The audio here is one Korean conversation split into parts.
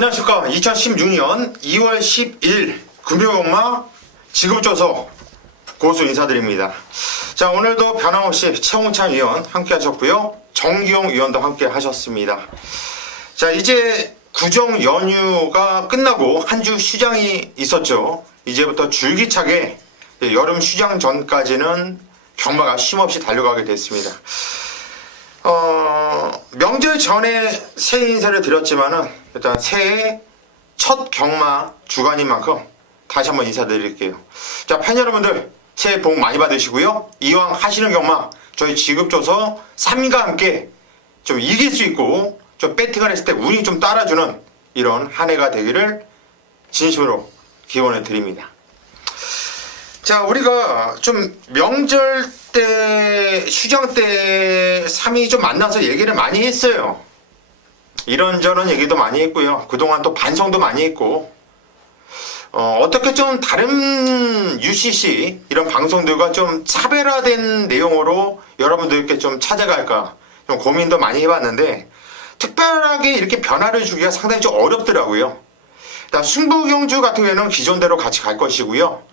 안녕하십니까. 2016년 2월 10일 금요일마 지급조서 고수 인사드립니다. 자, 오늘도 변함없이 최홍찬 위원 함께 하셨고요. 정기용 위원도 함께 하셨습니다. 자, 이제 구정 연휴가 끝나고 한 주 휴장이 있었죠. 이제부터 줄기차게 여름 휴장 전까지는 경마가 쉼없이 달려가게 됐습니다. 명절 전에 새해 인사를 드렸지만은 일단 새해 첫 경마 주간인 만큼 다시 한번 인사드릴게요. 자, 팬 여러분들 새해 복 많이 받으시고요. 이왕 하시는 경마 저희 지급조서 3인과 함께 좀 이길 수 있고 좀 배팅을 했을 때 운이 좀 따라주는 이런 한 해가 되기를 진심으로 기원해 드립니다. 자, 우리가 좀 명절 때, 휴장 때 3이 좀 만나서 얘기를 많이 했어요. 이런저런 얘기도 많이 했고요. 그동안 또 반성도 많이 했고, 어떻게 좀 다른 UCC 이런 방송들과 좀 차별화된 내용으로 여러분들께 좀 찾아갈까 좀 고민도 많이 해봤는데, 특별하게 이렇게 변화를 주기가 상당히 좀 어렵더라고요. 일단 승부경주 같은 경우에는 기존대로 같이 갈 것이고요.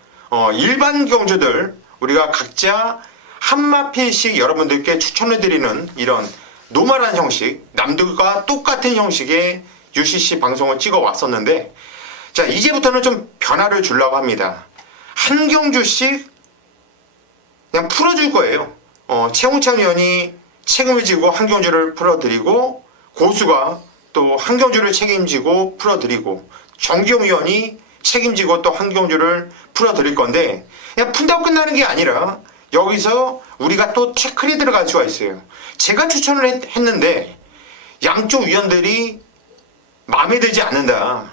일반 경주들 우리가 각자 한 마필씩 여러분들께 추천해드리는 이런 노멀한 형식, 남들과 똑같은 형식의 UCC 방송을 찍어 왔었는데, 자, 이제부터는 좀 변화를 주려고 합니다. 한 경주씩 그냥 풀어줄 거예요. 최홍찬 위원이 책임을 지고 한 경주를 풀어드리고, 고수가 또 한 경주를 책임지고 풀어드리고, 정기용 위원이 책임지고 또 한 경주를 풀어드릴 건데, 그냥 푼다고 끝나는 게 아니라 여기서 우리가 또 태클이 들어갈 수가 있어요. 제가 추천을 했는데 양쪽 위원들이 마음에 들지 않는다,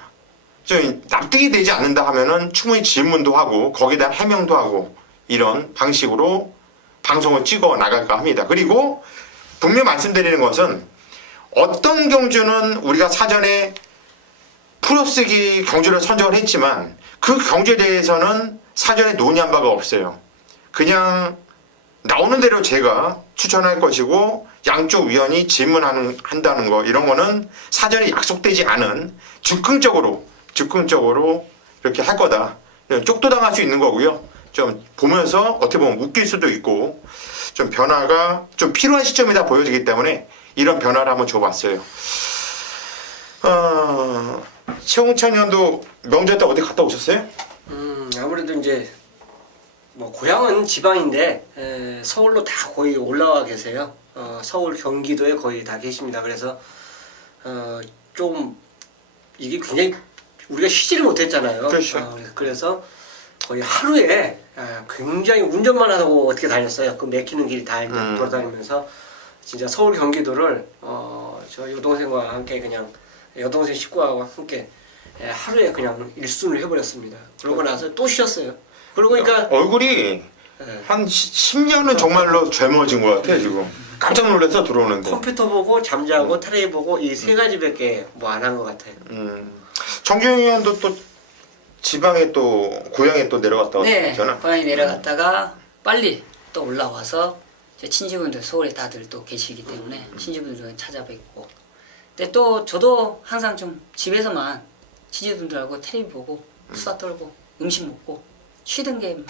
좀 납득이 되지 않는다 하면은 충분히 질문도 하고 거기에 대한 해명도 하고 이런 방식으로 방송을 찍어 나갈까 합니다. 그리고 분명 말씀드리는 것은 어떤 경주는 우리가 사전에 풀어쓰기 경주를 선정을 했지만 그 경주에 대해서는 사전에 논의한 바가 없어요. 그냥 나오는 대로 제가 추천할 것이고 양쪽 위원이 질문한다는 거, 이런 거는 사전에 약속되지 않은 즉흥적으로 이렇게 할 거다. 쪽도당할 수 있는 거고요. 좀 보면서 어떻게 보면 웃길 수도 있고 좀 변화가 좀 필요한 시점이다 보여지기 때문에 이런 변화를 한번 줘봤어요. 최홍찬 의원도 명절 때 어디 갔다 오셨어요? 아무래도 이제 뭐 고향은 지방인데 서울로 다 거의 올라와 계세요. 서울 경기도에 거의 다 계십니다. 그래서 좀 이게 굉장히 우리가 쉬지를 못했잖아요. 그렇죠. 그래서 거의 하루에 굉장히 운전만 하고 어떻게 다녔어요. 그 막히는 길 다 돌아다니면서 진짜 서울 경기도를 저 여동생과 함께 그냥 여동생 식구하고 함께 하루에 그냥 일순을 해버렸습니다. 그러고 나서 또 쉬었어요. 그러고 보니까 얼굴이 한 10년은 정말로 젊어진 것 같아요. 지금 깜짝 놀라서 들어오는데 컴퓨터 보고 잠자고 텔레비 보고 이 세 가지밖에 뭐 안 한 것 같아요. 정규영 의원도 또 지방에 또 고향에 또 내려갔다 왔잖아. 네, 고향에 내려갔다가 빨리 또 올라와서 제 친지분들 서울에 다들 또 계시기 때문에 친지분들 찾아뵙고, 근데 또 저도 항상 좀 집에서만 친지분들하고 텔레비 보고 수다 떨고 음식 먹고 쉬던 게 많이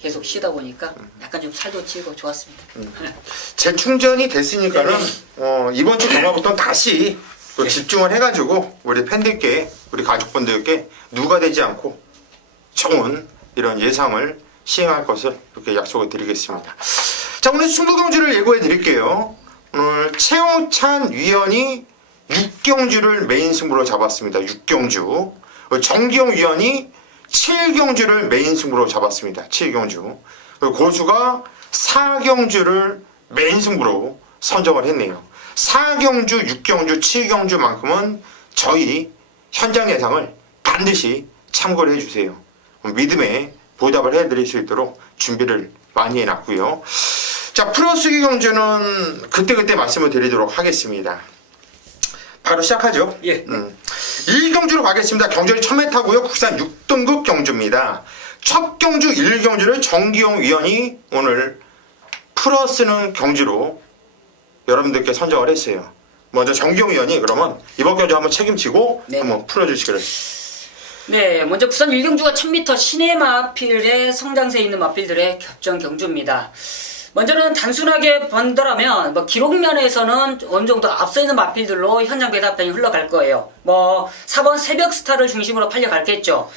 계속 쉬다 보니까 약간 좀 살도 찌고 좋았습니다. 재충전이 됐으니까는 이번 주 경마부터 다시 또 집중을 해가지고 우리 팬들께, 우리 가족분들께 누가 되지 않고 좋은 이런 예상을 시행할 것을 이렇게 약속을 드리겠습니다. 자, 오늘 승부경주를 예고해 드릴게요. 오늘 최홍찬 위원이 6경주를 메인 승부로 잡았습니다. 6경주. 정기용 위원이 7경주를 메인 승부로 잡았습니다. 7경주. 그리고 고수가 4경주를 메인 승부로 선정을 했네요. 4경주, 6경주, 7경주만큼은 저희 현장 예상을 반드시 참고를 해주세요. 믿음에 보답을 해드릴 수 있도록 준비를 많이 해놨고요. 자, 풀어쓰기 경주는 그때그때 말씀을 드리도록 하겠습니다. 바로 시작하죠. 예. 1경주로 가겠습니다. 경주는 1000m고요. 국산 6등급 경주입니다. 첫 경주 1경주를 정기용 위원이 오늘 풀어쓰는 경주로 여러분들께 선정을 했어요. 먼저 정기용 위원이 그러면 이번 경주 한번 책임지고 네. 한번 풀어주시기를. 네, 먼저 부산 1경주가 1000m 시내 마필의 성장세에 있는 마필들의 격전 경주입니다. 먼저는 단순하게 본다면 기록면에서는 어느 정도 앞서 있는 마필들로 현장 배당편이 흘러갈 거예요. 4번 새벽 스타를 중심으로 팔려갈겠죠.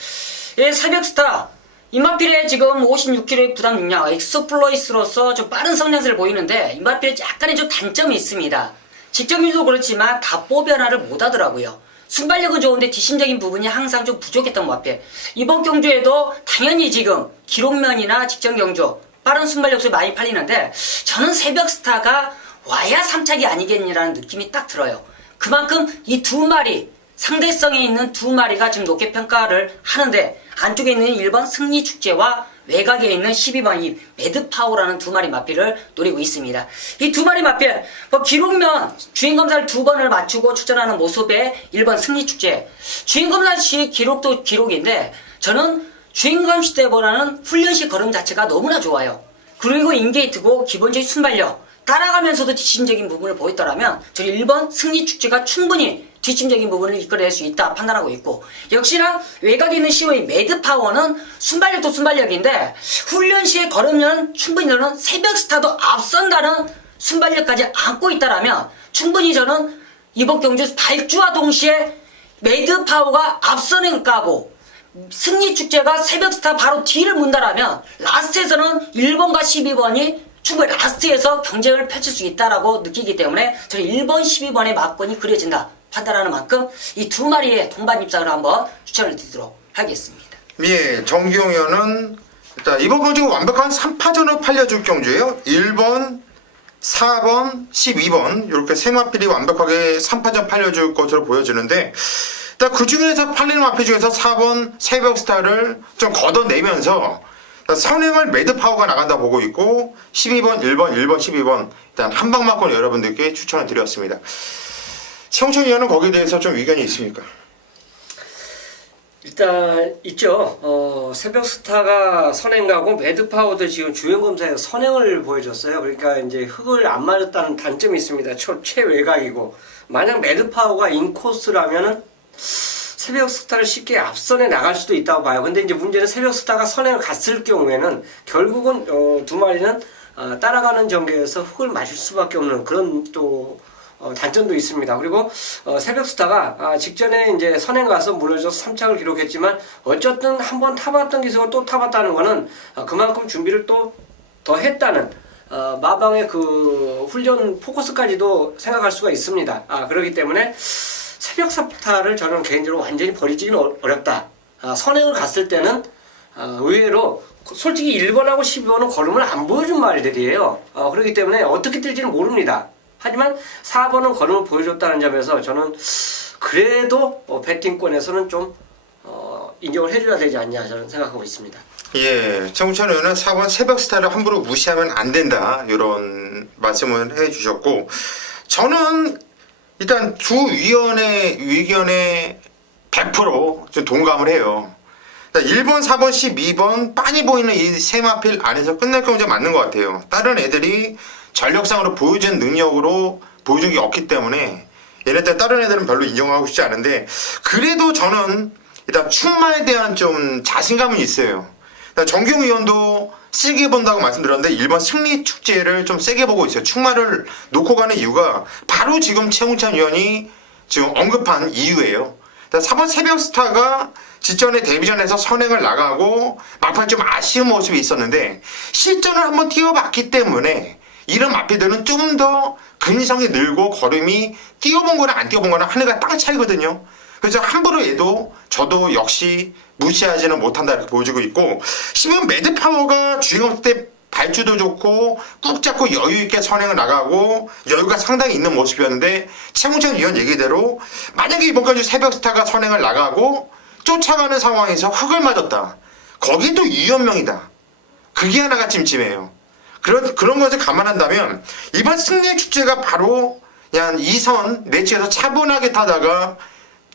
예, 새벽 스타 이 마필의 지금 56kg의 부담 능력 엑스플로이스로서 좀 빠른 성장세를 보이는데 이 마필에 약간의 좀 단점이 있습니다. 직접률도 그렇지만 답보 변화를 못 하더라고요. 순발력은 좋은데 뒷심적인 부분이 항상 좀 부족했던 것 같아요. 이번 경주에도 당연히 지금 기록면이나 직전 경주 빠른 순발력이 많이 팔리는데 저는 새벽 스타가 와야 3착이 아니겠니라는 느낌이 딱 들어요. 그만큼 이 두 마리 상대성에 있는 두 마리가 지금 높게 평가를 하는데 안쪽에 있는 1번 승리축제와 외곽에 있는 12번 이 매드파워라는 두 마리 마필을 노리고 있습니다. 이 두 마리 마필 기록면 주행검사를 2번을 맞추고 출전하는 모습의 1번 승리축제 주행검사 시 기록도 기록인데 저는 주행검시 때보다는 훈련시 걸음 자체가 너무나 좋아요. 그리고 인게이트고 기본적인 순발력 따라가면서도 뒷심적인 부분을 보였더라면 저는 1번 승리축제가 충분히 뒷심적인 부분을 이끌어낼 수 있다 판단하고 있고 역시나 외곽에 있는 15의 매드파워는 순발력도 순발력인데 훈련시에 걸으면 충분히 저는 새벽스타도 앞선다는 순발력까지 안고 있다라면 충분히 저는 이번 경주 발주와 동시에 매드파워가 앞서는 까고 승리축제가 새벽스타 바로 뒤를 문다라면 라스트에서는 1번과 12번이 충분히 라스트에서 경쟁을 펼칠 수 있다라고 느끼기 때문에 저는 1번, 12번의 막권이 그려진다 판단하는 만큼 이 두 마리의 동반 입상을 한번 추천을 드리도록 하겠습니다. 예, 정기용 위원은 일단 이번 경주가 완벽한 3파전으로 팔려줄 경주예요. 1번, 4번, 12번 이렇게 세 마필이 완벽하게 3파전 팔려줄 것으로 보여지는데 일단 그 중에서 팔리는 마필 중에서 4번 새벽스타를 좀 걷어내면서 선행을 매드파워가 나간다 보고 있고 12번, 1번, 1번, 12번 일단 한방막권 여러분들께 추천을 드렸습니다. 최홍천 위원은 거기에 대해서 좀 의견이 있습니까? 일단 있죠. 새벽 스타가 선행가고 매드파워도 지금 주행검사에서 선행을 보여줬어요. 그러니까 이제 흙을 안 맞았다는 단점이 있습니다. 최외곽이고 만약 매드파워가 인코스라면은 새벽 스타를 쉽게 앞선에 나갈 수도 있다고 봐요. 근데 이제 문제는 새벽 스타가 선행을 갔을 경우에는 결국은 두 마리는 따라가는 전개에서 흙을 맞을 수밖에 없는 그런 또 단점도 있습니다. 그리고 새벽 스타가 직전에 이제 선행 가서 무너져서 3착을 기록했지만 어쨌든 한번 타봤던 기수가 또 타봤다는 거는 그만큼 준비를 또 더 했다는 마방의 그 훈련 포커스까지도 생각할 수가 있습니다. 그렇기 때문에 새벽 스타를 저는 개인적으로 완전히 버리지는 어렵다. 선행을 갔을 때는 의외로 솔직히 1번하고 12번은 걸음을 안 보여준 말들이에요. 그렇기 때문에 어떻게 뛸지는 모릅니다. 하지만 4번은 걸음을 보여줬다는 점에서 저는 그래도 배팅권에서는 좀 인정을 해줘야 되지 않냐 저는 생각하고 있습니다. 예, 정우찬 의원은 4번 새벽스타를 함부로 무시하면 안 된다 이런 말씀을 해주셨고 저는 일단 두 위원의 의견에 100% 동감을 해요. 1번, 4번, 12번 빤히 보이는 이 세 마필 안에서 끝낼 경우가 맞는 것 같아요. 다른 애들이 전력상으로 보여준 능력으로 보여준 게 없기 때문에 얘네들 다른 애들은 별로 인정하고 싶지 않은데 그래도 저는 일단 충마에 대한 좀 자신감은 있어요. 정경 의원도 세게 본다고 말씀드렸는데 1번 승리축제를 좀 세게 보고 있어요. 충마를 놓고 가는 이유가 바로 지금 최홍찬 의원이 지금 언급한 이유예요. 4번 새벽스타가 직전에 데뷔전에서 선행을 나가고 막판 좀 아쉬운 모습이 있었는데 실전을 한번 뛰어봤기 때문에 이런 마피들은 좀 더 근성이 늘고 걸음이 뛰어본 거나 안 뛰어본 거나 하늘과 땅 차이거든요. 그래서 함부로 얘도 저도 역시 무시하지는 못한다 이렇게 보여주고 있고 10번 매드파워가 주행할 때 발주도 좋고 꾹 잡고 여유있게 선행을 나가고 여유가 상당히 있는 모습이었는데 최홍찬 위원 얘기대로 만약에 이번까지 새벽스타가 선행을 나가고 쫓아가는 상황에서 흙을 맞았다. 거긴 또 유연명이다. 그게 하나가 찜찜해요. 그런 것을 감안한다면 이번 승리 축제가 바로 그냥 2선 내치에서 차분하게 타다가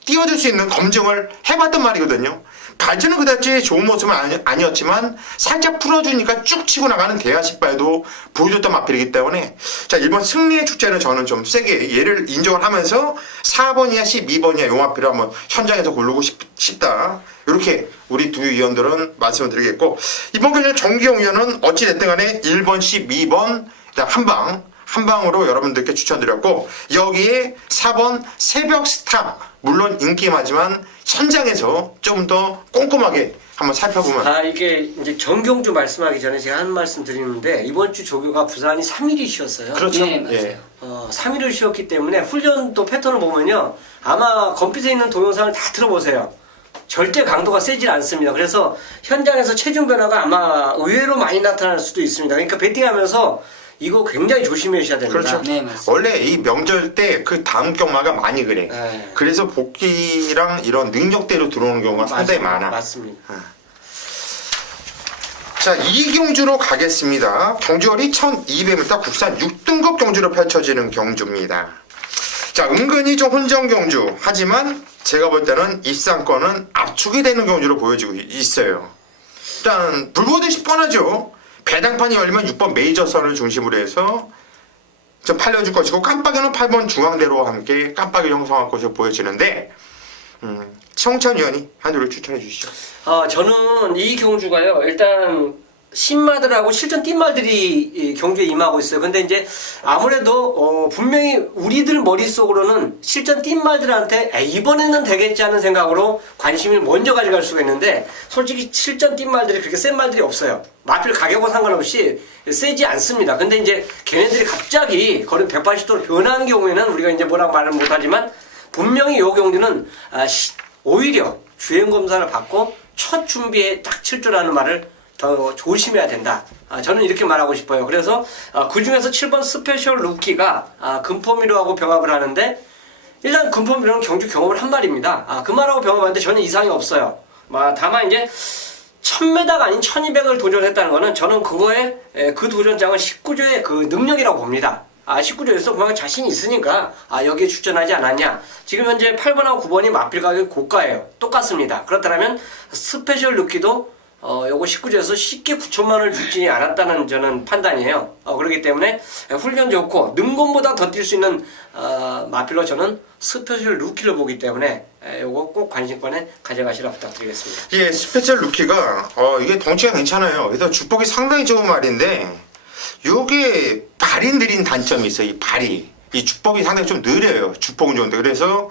띄워줄 수 있는 검증을 해봤단 말이거든요. 발전은 그다지 좋은 모습은 아니었지만 살짝 풀어주니까 쭉 치고 나가는 대하식발도 보여줬던 마필이기 때문에 자 이번 승리의 축제는 저는 좀 세게 얘를 인정을 하면서 4번이야 12번이야 요 마필을 한번 현장에서 고르고 싶다. 이렇게 우리 두 위원들은 말씀을 드리겠고 이번 경기는 정기용 위원은 어찌됐든 간에 1번 12번 한방으로 여러분들께 추천드렸고 여기에 4번 새벽 스타 물론 인기마지만 현장에서 좀 더 꼼꼼하게 한번 살펴보면 이게 이제 정경주 말씀하기 전에 제가 한 말씀 드리는데 이번 주 조교가 부산이 3일이 쉬었어요. 그렇죠. 네, 맞아요. 3일을 쉬었기 때문에 훈련도 패턴을 보면요. 아마 검핏에 있는 동영상을 다 틀어보세요. 절대 강도가 세질 않습니다. 그래서 현장에서 체중 변화가 아마 의외로 많이 나타날 수도 있습니다. 그러니까 배팅하면서 이거 굉장히 조심하셔야 됩니다. 그렇죠. 네, 맞습니다. 원래 이 명절 때 그 다음 경마가 많이 그래. 네. 그래서 복귀랑 이런 능력대로 들어오는 경우가 상당히 많아. 맞습니다. 자, 이경주로 가겠습니다. 경주월이 1200m 국산 6등급 경주로 펼쳐지는 경주입니다. 자, 은근히 좀 혼전 경주. 하지만 제가 볼 때는 입상권은 압축이 되는 경주로 보여지고 있어요. 일단 불보듯이 뻔하죠. 배당판이 열리면 6번 메이저선을 중심으로 해서 좀 팔려줄 것이고 깜빡이는 8번 중앙대로와 함께 깜빡이 형성할 것으로 보여지는데 최홍찬 위원이 한두를 추천해 주시죠. 저는 이 경주가요. 일단 신마들하고 실전 띵말들이 이 경주에 임하고 있어요. 근데 이제 아무래도 분명히 우리들 머릿속으로는 실전 띵말들한테 이번에는 되겠지 하는 생각으로 관심을 먼저 가져갈 수가 있는데 솔직히 실전 띵말들이 그렇게 센 말들이 없어요. 마필 가격과 상관없이 세지 않습니다. 근데 이제 걔네들이 갑자기 걸음 180도로 변하는 경우에는 우리가 이제 뭐라고 말은 못하지만 분명히 이 경주는 오히려 주행 검사를 받고 첫 준비에 딱 칠주라는 말을 더 조심해야 된다. 저는 이렇게 말하고 싶어요. 그래서 그 중에서 7번 스페셜 루키가 금포미로하고 병합을 하는데 일단 금포미로는 경주 경험을 한 말입니다. 그 말하고 병합하는데 저는 이상이 없어요. 다만 이제 1000m가 아닌 1200을 도전했다는 거는 저는 그거에 그 도전장은 19조의 그 능력이라고 봅니다. 19조에서 그만큼 자신이 있으니까 여기에 출전하지 않았냐. 지금 현재 8번하고 9번이 마필 가격이 고가예요. 똑같습니다. 그렇다면 스페셜 루키도 요거 19조에서 쉽게 9천만 원을 주지 않았다는 저는 판단이에요. 그렇기 때문에 훈련 좋고 능검보다 더 뛸 수 있는 마필로 저는 스페셜 루키를 보기 때문에 요거 꼭 관심권에 가져가시라 부탁드리겠습니다. 예, 스페셜 루키가 이게 덩치가 괜찮아요. 그래서 주폭이 상당히 좋은 말인데 요게 발이 느린 단점이 있어요. 이 발이 이 주폭이 상당히 좀 느려요. 주폭은 좋은데 그래서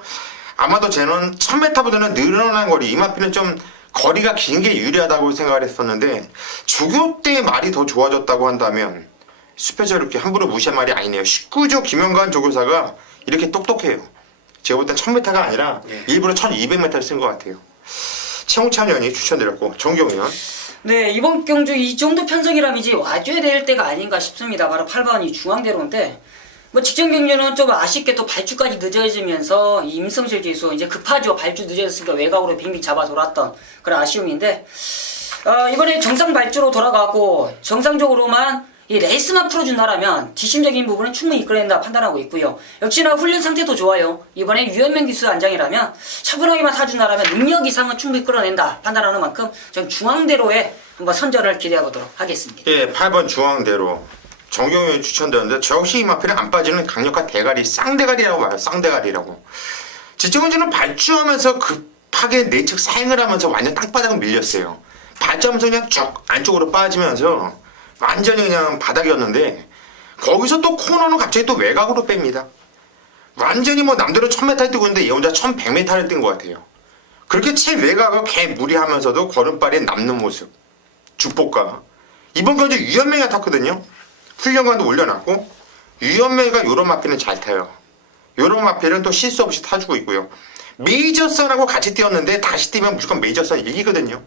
아마도 쟤는 1000m보다는 늘어난 거리 이 마필은 좀 거리가 긴 게 유리하다고 생각을 했었는데 조교 때 말이 더 좋아졌다고 한다면 스페셜 루키 함부로 무시한 말이 아니네요. 19조 김영관 조교사가 이렇게 똑똑해요. 제가 볼 땐 1000m가 아니라 일부러 1200m를 쓴 것 같아요. 최홍찬 의원이 추천드렸고 정경 의원. 네, 이번 경주 이 정도 편성이라면 이제 와줘야 될 때가 아닌가 싶습니다. 바로 8번이 중앙대로인데 뭐 직전 경주는 좀 아쉽게 또 발주까지 늦어지면서 이 임성실 기수 이제 급하죠. 발주 늦어졌으니까 외곽으로 빙빙 잡아 돌았던 그런 아쉬움인데 이번에 정상 발주로 돌아가고 정상적으로만 이 레이스만 풀어준다라면 뒷심적인 부분은 충분히 이끌어낸다 판단하고 있고요. 역시나 훈련 상태도 좋아요. 이번에 유현명 기수 안장이라면 차분하게만 타준다라면 능력 이상은 충분히 끌어낸다 판단하는 만큼 전 중앙대로에 한번 선전을 기대해보도록 하겠습니다. 예, 8번 중앙대로 정경 의원이 추천드렸는데 저 역시 이 마필은 안 빠지는 강력한 대가리 쌍대가리라고 봐요. 쌍대가리라고. 지정은주는 발주하면서 급하게 내측 사행을 하면서 완전 땅바닥을 밀렸어요. 발주하면서 그냥 쭉 안쪽으로 빠지면서 완전히 그냥 바닥이었는데 거기서 또 코너는 갑자기 또 외곽으로 뺍니다. 완전히 뭐 남들은 1000m 뛰고 있는데 얘 혼자 1100m를 뛴 것 같아요. 그렇게 최외곽을 개 무리하면서도 걸음발에 남는 모습. 주폭가. 이번 경주 유현명이 탔거든요. 훈련관도 올려놨고 유현명이가 요런 마필은 잘 타요. 요런 마필은 또 실수 없이 타주고 있고요. 메이저선하고 같이 뛰었는데 다시 뛰면 무조건 메이저선 이기거든요.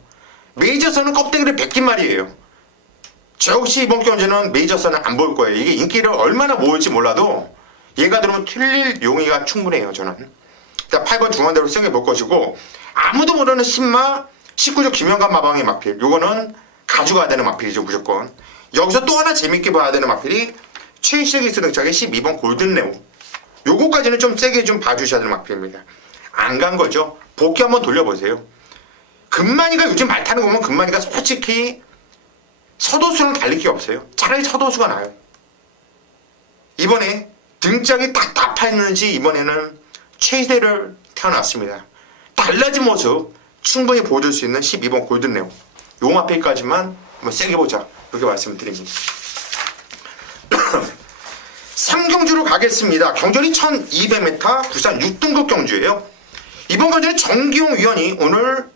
메이저선은 껍데기를 벗긴 말이에요. 저 역시 이번 경주는 메이저선은 안 볼 거예요. 이게 인기를 얼마나 모을지 몰라도 얘가 들어오면 틀릴 용의가 충분해요. 저는. 일단 8번 중앙대로 생각해 볼 것이고 아무도 모르는 신마 19조 김영관 마방의 마필 요거는 가져가야 되는 마필이죠. 무조건. 여기서 또 하나 재밌게 봐야 되는 마필이 최인식의 기수 등짝의 12번 골든레오. 요거까지는 좀 세게 좀 봐주셔야 되는 마필입니다. 안 간 거죠. 복귀 한번 돌려보세요. 금만이가 요즘 말 타는 거 보면 금만이가 솔직히 서도수랑 달릴 게 없어요. 차라리 서도수가 나아요. 이번에 등짝이 딱 나파했는지 이번에는 최대를 태어났습니다. 달라진 모습 충분히 보여줄 수 있는 12번 골든레오. 요 마필까지만 한번 세게 보자. 그렇게 말씀드립니다. 3경주로 가겠습니다. 경전이 1200m 부산 6등급 경주예요. 이번 경주는 정기용 위원이 오늘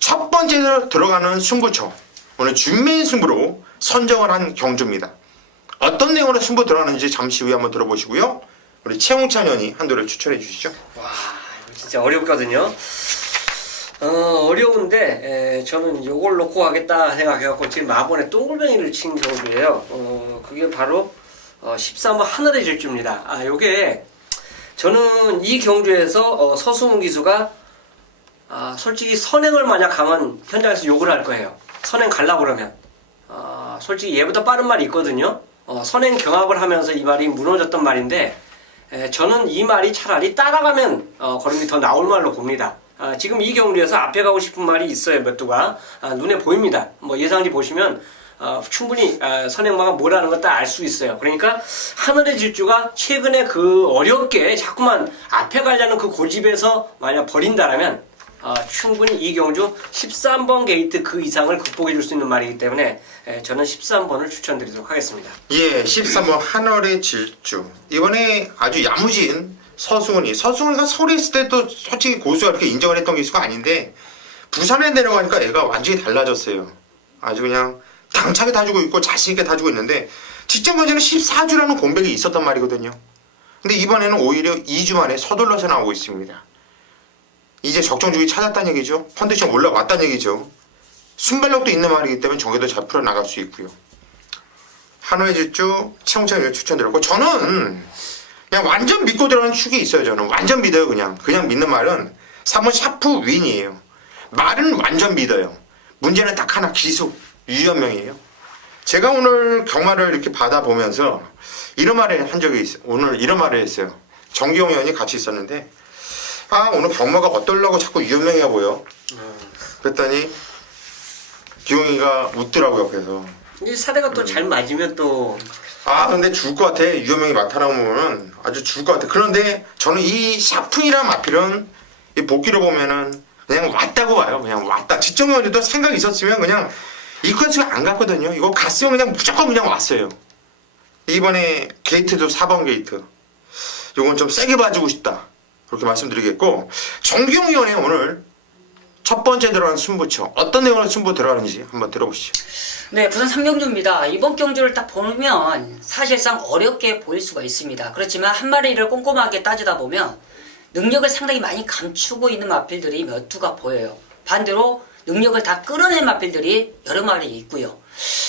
첫 번째로 들어가는 승부처, 오늘 준메인 승부로 선정을 한 경주입니다. 어떤 내용으로 승부 들어가는지 잠시 후에 한번 들어보시고요. 우리 최홍찬 의원이 한 노래 추천해 주시죠. 와, 이거 진짜 어렵거든요. 어려운데 저는 이걸 놓고 가겠다 생각해갖고 지금 마번에 동글뱅이를 친 경주예요. 그게 바로 13번 하늘의 질주입니다. 요게 저는 이 경주에서 서수문 기수가 솔직히 선행을 만약 가면 현장에서 욕을 할 거예요. 선행 가려고 그러면 솔직히 얘보다 빠른 말이 있거든요. 선행 경합을 하면서 이 말이 무너졌던 말인데 저는 이 말이 차라리 따라가면 걸음이 더 나올 말로 봅니다. 지금 이 경주에서 앞에 가고 싶은 말이 있어요. 몇 두가 눈에 보입니다. 뭐 예상지 보시면 충분히 선행마가 뭐라는 걸 딱 알 수 있어요. 그러니까 하늘의 질주가 최근에 그 어렵게 자꾸만 앞에 가려는 그 고집에서 만약 버린다라면 충분히 이 경주 13번 게이트 그 이상을 극복해 줄 수 있는 말이기 때문에 저는 13번을 추천드리도록 하겠습니다. 예, 13번 하늘의 질주. 이번에 아주 야무진 서승훈이가 서울에 있을 때도 솔직히 고수가 그렇게 인정을 했던 기수가 아닌데 부산에 내려가니까 애가 완전히 달라졌어요. 아주 그냥 당차게 다주고 있고 자신있게 다주고 있는데 직전 과제는 14주라는 공백이 있었단 말이거든요. 근데 이번에는 오히려 2주 만에 서둘러서 나오고 있습니다. 이제 적정주기 찾았다는 얘기죠. 컨디션 올라왔다는 얘기죠. 순발력도 있는 말이기 때문에 저게도 잘 풀어나갈 수 있고요. 한화의 질주 최홍찬 추천드렸고 저는 그냥 완전 믿고 들어가는 축이 있어요. 저는 완전 믿어요. 그냥 믿는 말은 3번 샤프 윈이에요. 말은 완전 믿어요. 문제는 딱 하나 기수 유연명이에요. 제가 오늘 경마를 이렇게 받아보면서 이런 말을 한 적이 있어요. 오늘 이런 말을 했어요. 정기용 의원이 같이 있었는데 오늘 경마가 어떨라고 자꾸 유연명이가 보여. 그랬더니 기용이가 웃더라고요. 그래서 이 사대가 또 잘 맞으면 또 근데 죽을 것 같아. 유연명이 나타나면 아주 죽을 것 같아. 그런데 저는 이 샤프이란 마필은 이 복귀를 보면은 그냥 왔다고 봐요. 그냥 왔다. 지정형도 생각이 있었으면 그냥 이 코스가 안 갔거든요. 이거 갔으면 그냥 무조건 그냥 왔어요. 이번에 게이트도 4번 게이트. 요건 좀 세게 봐주고 싶다. 그렇게 말씀드리겠고 정기용 위원회 오늘 첫 번째 들어간 승부처 어떤 내용으로 승부 들어가는지 한번 들어보시죠. 네, 부산 3경주입니다. 이번 경주를 딱 보면 사실상 어렵게 보일 수가 있습니다. 그렇지만 한 마리를 꼼꼼하게 따지다 보면 능력을 상당히 많이 감추고 있는 마필들이 몇 두가 보여요. 반대로 능력을 다 끌어낸 마필들이 여러 마리 있고요.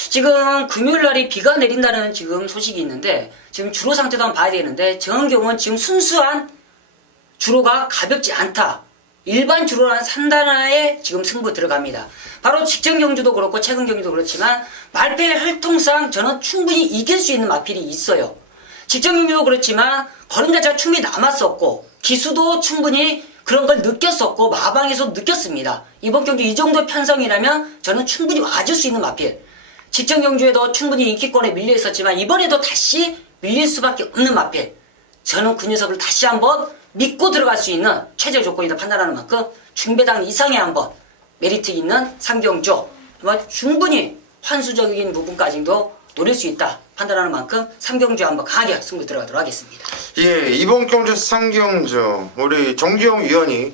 지금 금요일날이 비가 내린다는 지금 소식이 있는데 지금 주로 상태도 한번 봐야 되는데 정은경은 지금 순수한 주로가 가볍지 않다. 일반 주로라는 산단화에 지금 승부 들어갑니다. 바로 직전 경주도 그렇고 최근 경주도 그렇지만 말패의 혈통상 저는 충분히 이길 수 있는 마필이 있어요. 직전 경주도 그렇지만 걸음 자체가 충분히 남았었고 기수도 충분히 그런 걸 느꼈었고 마방에서 느꼈습니다. 이번 경주 이 정도 편성이라면 저는 충분히 와줄 수 있는 마필. 직전 경주에도 충분히 인기권에 밀려 있었지만 이번에도 다시 밀릴 수밖에 없는 마필. 저는 그 녀석을 다시 한번 믿고 들어갈 수 있는 최저 조건이다 판단하는 만큼 중배당 이상의 한번 메리트 있는 3경주 충분히 환수적인 부분까지도 노릴 수 있다 판단하는 만큼 3경주 한번 강하게 승부 들어가도록 하겠습니다. 예, 이번 경주 3경주 우리 정기용 위원이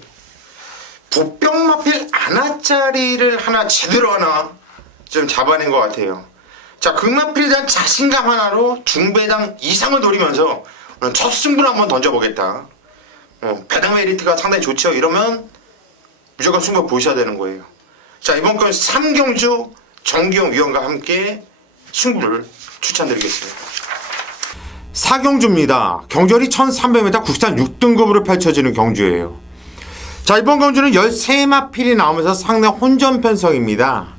보병마필 아나짜리를 하나 제대로 하나 좀 잡아낸 것 같아요. 자, 극마필에 대한 자신감 하나로 중배당 이상을 노리면서 오늘 첫 승부를 한번 던져보겠다. 배당 메리트가 상당히 좋죠. 이러면 무조건 승부 보셔야 되는 거예요. 자, 이번 건 3경주 정기용 위원과 함께 승부를 추천드리겠습니다. 4경주입니다. 경주열이 1300m 국산 6등급으로 펼쳐지는 경주예요. 자, 이번 경주는 13마필이 나오면서 상당히 혼전 편성입니다.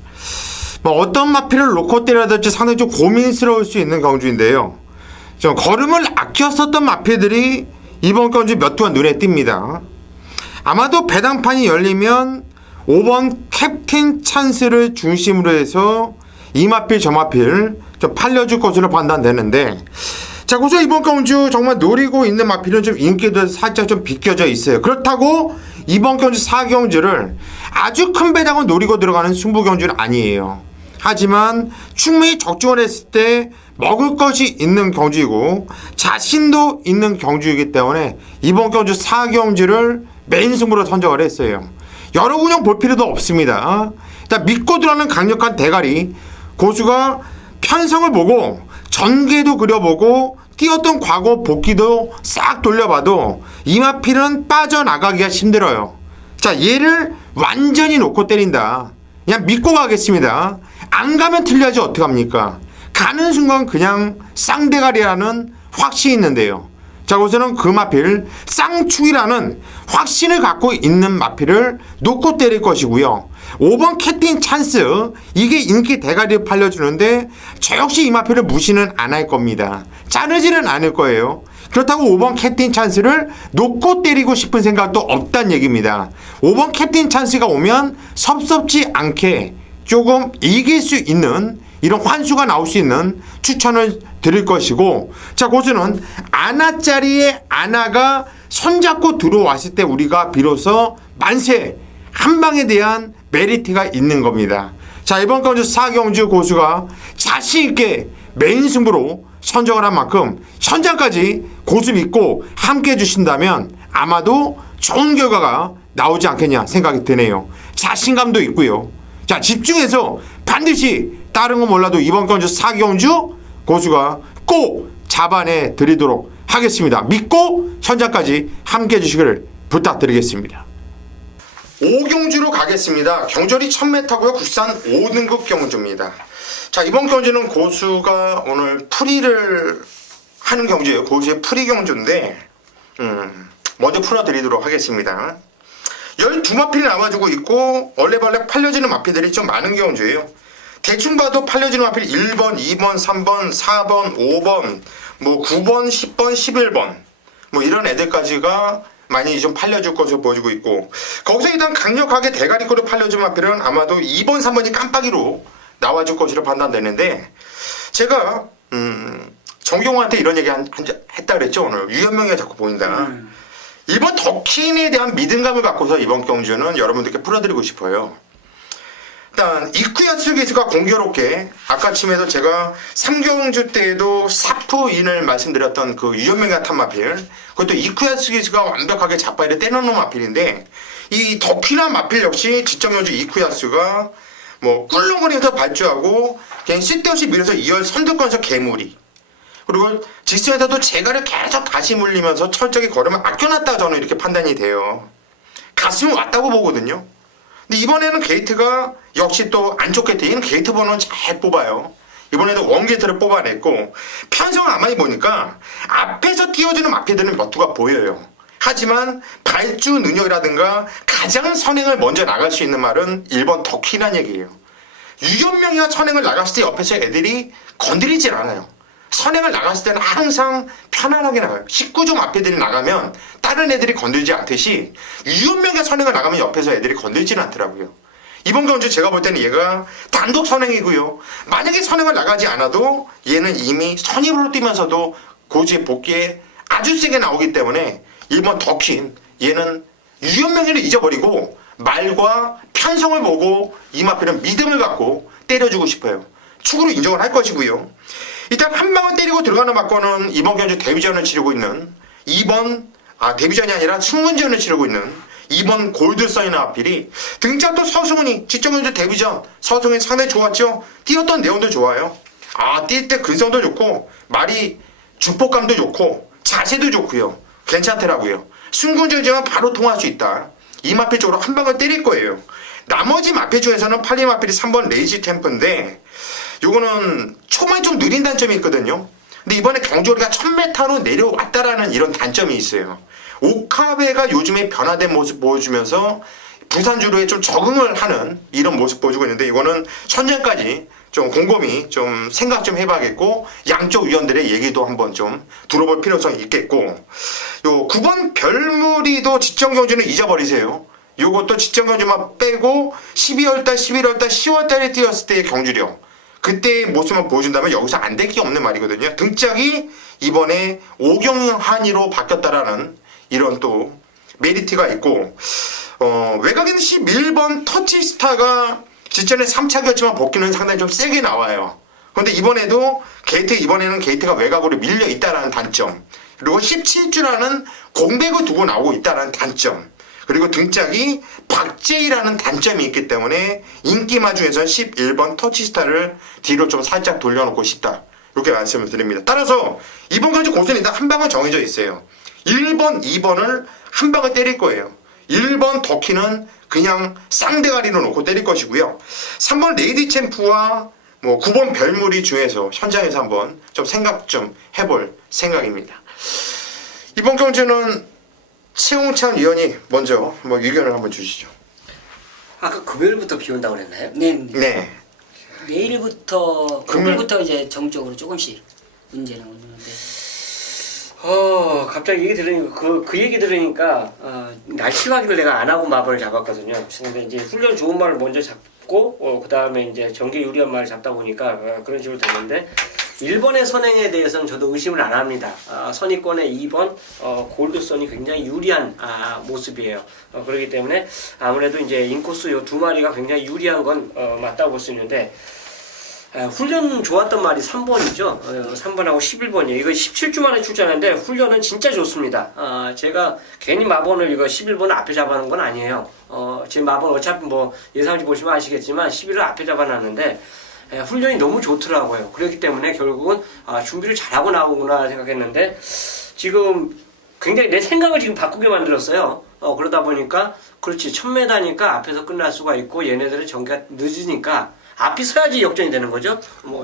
어떤 마필을 놓고 때려야 될지 상당히 좀 고민스러울 수 있는 경주인데요. 좀 걸음을 아껴 썼던 마필들이 이번 경주 몇 두가 눈에 띕니다. 아마도 배당판이 열리면 5번 캡틴 찬스를 중심으로 해서 이마필 저마필 좀 팔려줄 것으로 판단되는데, 자, 고수 이번 경주 정말 노리고 있는 마필은 좀 인기도 살짝 좀 비껴져 있어요. 그렇다고 이번 경주 4경주를 아주 큰 배당을 노리고 들어가는 승부 경주는 아니에요. 하지만 충분히 적중을 했을 때 먹을 것이 있는 경주이고 자신도 있는 경주이기 때문에 이번 경주 4경주를 메인 승부로 선정을 했어요. 여러 운영 볼 필요도 없습니다. 일단 믿고 들어가는 강력한 대가리, 고수가 편성을 보고 전개도 그려보고 뛰었던 과거 복귀도 싹 돌려봐도 이마필은 빠져나가기가 힘들어요. 자, 얘를 완전히 놓고 때린다. 그냥 믿고 가겠습니다. 안 가면 틀려야지 어떡합니까? 가는 순간 그냥 쌍대가리라는 확신이 있는데요. 자, 우선은 그 마필 쌍축이라는 확신을 갖고 있는 마필을 놓고 때릴 것이고요. 5번 캡틴 찬스, 이게 인기 대가리를 팔려주는데 저 역시 이 마필을 무시는 안 할 겁니다. 자르지는 않을 거예요. 그렇다고 5번 캡틴 찬스를 놓고 때리고 싶은 생각도 없단 얘기입니다. 5번 캡틴 찬스가 오면 섭섭지 않게 조금 이길 수 있는 이런 환수가 나올 수 있는 추천을 드릴 것이고, 자, 고수는 아나짜리의 아나가 손잡고 들어왔을 때 우리가 비로소 만세 한방에 대한 메리트가 있는 겁니다. 자, 이번 경주 4경주 고수가 자신있게 메인 승부로 선정을 한 만큼 현장까지 고수 믿고 함께 해주신다면 아마도 좋은 결과가 나오지 않겠냐 생각이 드네요. 자신감도 있고요. 자, 집중해서 반드시 다른 건 몰라도 이번 경주 4경주 고수가 꼭 잡아내 드리도록 하겠습니다. 믿고 현장까지 함께 해주시기를 부탁드리겠습니다. 5경주로 가겠습니다. 경절이 1000m고요. 국산 5등급 경주입니다. 자, 이번 경주는 고수가 오늘 풀이를 하는 경주예요. 고수의 풀이 경주인데 먼저 풀어드리도록 하겠습니다. 12마필이 나와주고 있고 얼레벌레 팔려지는 마필들이 좀 많은 경주예요. 대충 봐도 팔려지는 마필 1번, 2번, 3번, 4번, 5번, 뭐 9번, 10번, 11번 뭐 이런 애들까지가 많이 좀 팔려줄 것으로 보여주고 있고, 거기서 일단 강력하게 대가리꼴로 팔려준 마필은 아마도 2번, 3번이 깜빡이로 나와줄 것으로 판단되는데, 제가 정경호한테 이런 얘기 했다 그랬죠. 오늘 유현명이가 자꾸 보인다. 이번 덕킨에 대한 믿음감을 갖고서 이번 경주는 여러분들께 풀어드리고 싶어요. 일단 이쿠야스 기수가 공교롭게 아까 침에도 제가 3경주 때에도 사프인을 말씀드렸던 그 유현명이 탄 마필, 그것도 이쿠야스 기수가 완벽하게 잡바이를 떼놓는 마필인데, 이 덕킨한 마필 역시 지정경주 이쿠야스가 뭐 꿀렁거리면서 발주하고 그냥 쓸데없이 밀어서 2열 선두권에서 개무리, 그리고 직선에서도 재가를 계속 다시 물리면서 철저히 걸으면 아껴놨다, 저는 이렇게 판단이 돼요. 갔으면 왔다고 보거든요. 근데 이번에는 게이트가 역시 또 안 좋게 되는 게이트 번호는 잘 뽑아요. 이번에도 원게이트를 뽑아냈고, 편성 가만히 보니까 앞에서 띄워주는 마필들은 몇 두가 보여요. 하지만 발주 능력이라든가 가장 선행을 먼저 나갈 수 있는 말은 1번 덕희란 얘기예요. 유현명이가 선행을 나갔을 때 옆에서 애들이 건드리질 않아요. 선행을 나갔을 때는 항상 편안하게 나가요. 19종 앞에들이 나가면 다른 애들이 건들지 않듯이 유현명의 선행을 나가면 옆에서 애들이 건들지는 않더라고요. 이번 경주 제가 볼 때는 얘가 단독 선행이고요. 만약에 선행을 나가지 않아도 얘는 이미 선입으로 뛰면서도 고지의 복귀에 아주 세게 나오기 때문에 1번 덕힌, 얘는 유현명이를 잊어버리고 말과 편성을 보고 이마필은 믿음을 갖고 때려주고 싶어요. 축으로 인정을 할 것이고요. 일단 한 방을 때리고 들어가는 막고는 이번 경주 데뷔전을 치르고 있는 2번, 데뷔전이 아니라 승문전을 치르고 있는 2번 골드서인 아필이 등짝도 서승훈이 지정경주 데뷔전 서승훈이 상당히 좋았죠. 뛰었던 내용도 좋아요. 뛸 때 근성도 좋고 말이 주폭감도 좋고 자세도 좋고요. 괜찮더라고요. 승군전지만 바로 통할 수 있다. 이 마필 쪽으로 한 방을 때릴 거예요. 나머지 마필 중에서는 팔리 마필이 3번 레이지 템프인데 요거는 초반이 좀 느린 단점이 있거든요. 근데 이번에 경주거리가 1000m로 내려왔다라는 이런 단점이 있어요. 오카베가 요즘에 변화된 모습 보여주면서 부산주로에 좀 적응을 하는 이런 모습 보여주고 있는데, 이거는 현장까지 좀 곰곰이 좀 생각 좀 해봐야겠고, 양쪽 위원들의 얘기도 한번 좀 들어볼 필요성이 있겠고, 요 9번 별무리도 직전경주는 잊어버리세요. 요것도 지정경주만 빼고 12월달, 11월달, 10월달에 뛰었을 때의 경주력 그때의 모습만 보여준다면 여기서 안 될 게 없는 말이거든요. 등짝이 이번에 오경한이로 바뀌었다라는 이런 또 메리트가 있고 외곽에는 11번 터치스타가 직전에 3차기였지만 복귀는 상당히 좀 세게 나와요. 그런데 이번에도 이번에는 게이트가 외곽으로 밀려 있다라는 단점 그리고 17주라는 공백을 두고 나오고 있다라는 단점 그리고 등짝이 박제이라는 단점이 있기 때문에 인기마 중에서 11번 터치스타를 뒤로 좀 살짝 돌려놓고 싶다. 이렇게 말씀을 드립니다. 따라서 이번 경주 고수는 일단 한 방은 정해져 있어요. 1번, 2번을 한 방을 때릴 거예요. 1번 덕키는 그냥 쌍대가리로 놓고 때릴 것이고요. 3번 레이디 챔프와 9번 별무리 중에서 현장에서 한번 좀 생각 좀 해볼 생각입니다. 이번 경주는 최홍찬 위원이 먼저 의견을 한번 주시죠. 아까 금요일부터 비 온다고 그랬나요? 네. 네. 내일부터 금요일부터 이제 전국적으로 조금씩 문제는 오는데 갑자기 얘기 들으니까 그 얘기 들으니까 날씨 확인을 내가 안 하고 마법을 잡았거든요. 근데 이제 훈련 좋은 말을 먼저 잡고 그 다음에 이제 전개 유리한 말을 잡다 보니까 그런 식으로 됐는데 1번의 선행에 대해서는 저도 의심을 안 합니다. 선의권의 2번 골드선이 굉장히 유리한 모습이에요. 그렇기 때문에 아무래도 이제 인코스 요 두 마리가 굉장히 유리한 건 맞다고 볼 수 있는데 훈련 좋았던 말이 3번이죠. 3번하고 11번이에요. 이거 17주 만에 출전하는데 훈련은 진짜 좋습니다. 제가 괜히 마번을 이거 11번을 앞에 잡아놓은 건 아니에요. 제 마번 어차피 예상지 보시면 아시겠지만 11을 앞에 잡아놨는데 훈련이 너무 좋더라고요. 그렇기 때문에 결국은 준비를 잘하고 나오구나 생각했는데 지금 굉장히 내 생각을 지금 바꾸게 만들었어요. 그러다 보니까 그렇지 1000m니까 앞에서 끝날 수가 있고 얘네들은 전개가 늦으니까 앞이 서야지 역전이 되는 거죠.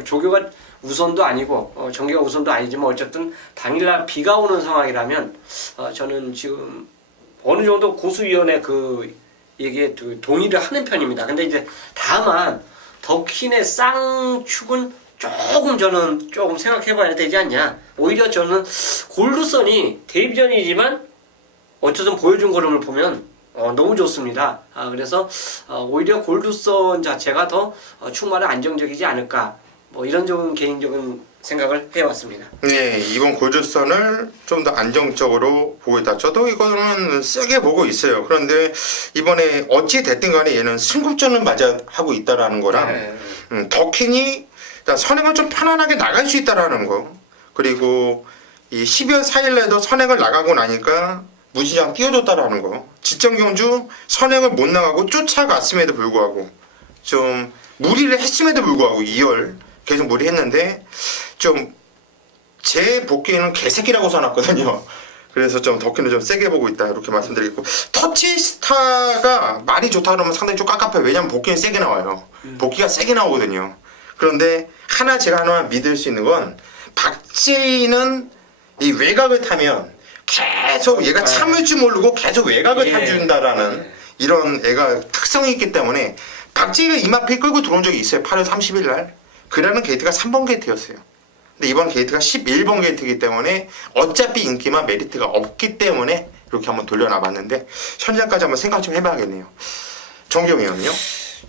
조교가 우선도 아니고 전개가 우선도 아니지만 어쨌든 당일날 비가 오는 상황이라면 저는 지금 어느 정도 고수위원회 그 얘기에 동의를 하는 편입니다. 근데 이제 다만 덕킨의 쌍축은 저는 조금 생각해봐야 되지 않냐. 오히려 저는 골드선이 데뷔전이지만 어쨌든 보여준 걸음을 보면 너무 좋습니다. 그래서 오히려 골드선 자체가 더 충만히 안정적이지 않을까. 이런 좀 개인적인 생각을 해왔습니다. 네, 이번 골드선을 좀 더 안정적으로 보고 있다. 저도 이거는 세게 보고 있어요. 그런데 이번에 어찌 됐든 간에 얘는 승급전을 맞아 하고 있다라는 거랑 덕킨이 선행을 좀 편안하게 나갈 수 있다라는 거. 그리고 이 12월 4일날도 선행을 나가고 나니까 무지장 띄워줬다라는 거. 지정경주 선행을 못 나가고 쫓아갔음에도 불구하고 좀 무리를 했음에도 불구하고 2월 계속 무리했는데 좀 제 복귀는 개새끼라고 써놨거든요. 그래서 좀 덕키는 좀 세게 보고 있다 이렇게 말씀드리고 터치스타가 말이 좋다 그러면 상당히 좀 깝깝해요. 왜냐면 복귀는 세게 나와요. 복귀가 세게 나오거든요. 그런데 제가 하나만 믿을 수 있는 건 박재희는 이 외곽을 타면 계속 얘가 참을 줄 모르고 계속 외곽을 타준다라는 이런 애가 특성이 있기 때문에 박재희가 이마필 끌고 들어온 적이 있어요. 8월 30일 날. 그라는 게이트가 3번 게이트였어요. 근데 이번 게이트가 11번 게이트이기 때문에 어차피 인기만 메리트가 없기 때문에 이렇게 한번 돌려놔봤는데 현장까지 한번 생각 좀 해봐야겠네요. 정경이 형은요?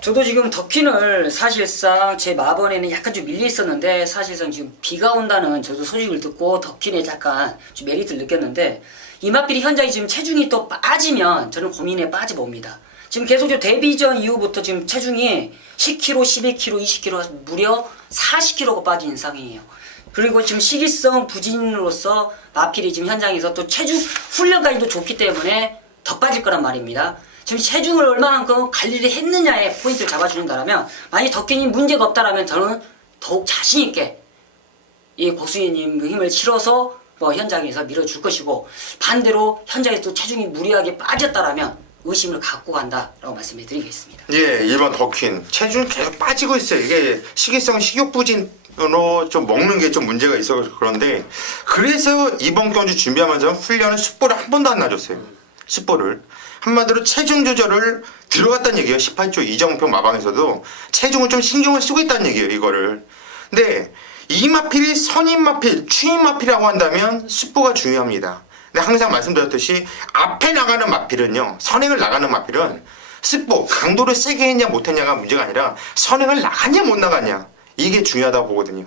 저도 지금 덕킨을 사실상 제 마번에는 약간 좀 밀려 있었는데 사실상 지금 비가 온다는 저도 소식을 듣고 덕킨에 약간 좀 메리트를 느꼈는데 이마필이 현장에 지금 체중이 또 빠지면 저는 고민에 빠져봅니다. 지금 계속 데뷔전 이후부터 지금 체중이 10kg, 12kg, 20kg 무려 40kg가 빠진 상황이에요. 그리고 지금 시기성 부진으로서 마필이 지금 현장에서 또 체중 훈련까지도 좋기 때문에 더 빠질 거란 말입니다. 지금 체중을 얼마만큼 관리를 했느냐에 포인트를 잡아주는다라면 만약 덕킨이 문제가 없다라면 저는 더욱 자신있게 이 고수희님 힘을 실어서 현장에서 밀어줄 것이고 반대로 현장에서 또 체중이 무리하게 빠졌다라면 의심을 갖고 간다라고 말씀해 드리겠습니다. 예, 1번 덕킨. 체중이 계속 빠지고 있어요. 이게 시기성 식욕부진으로 좀 먹는 게 좀 문제가 있어서 그런데 그래서 이번 경주 준비하면서 훈련은 숯볼을 한 번도 안 놔줬어요. 숯볼을. 한마디로 체중 조절을 들어갔다는 얘기예요. 18조 이정평 마방에서도 체중을 좀 신경을 쓰고 있다는 얘기예요. 이거를. 근데 이 마필이 선임 마필, 추임 마필이라고 한다면 숯보가 중요합니다. 근데 항상 말씀드렸듯이 앞에 나가는 마필은요, 선행을 나가는 마필은 스포 강도를 세게 했냐 못했냐가 문제가 아니라 선행을 나갔냐 못 나갔냐, 이게 중요하다고 보거든요.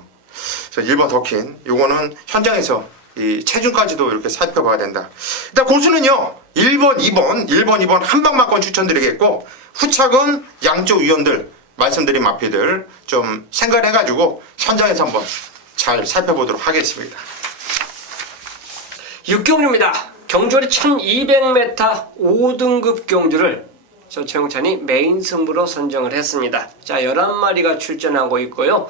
그래서 1번 더킨, 요거는 현장에서 이 체중까지도 이렇게 살펴봐야 된다. 일단 고수는요, 1번, 2번 한 방만권 추천드리겠고, 후착은 양쪽 위원들 말씀드린 마필들 좀 생각을 해가지고 현장에서 한번 잘 살펴보도록 하겠습니다. 6경주입니다. 경주리 1200m 5등급 경주를 저 최용찬이 메인 승부로 선정을 했습니다. 자, 11마리가 출전하고 있고요.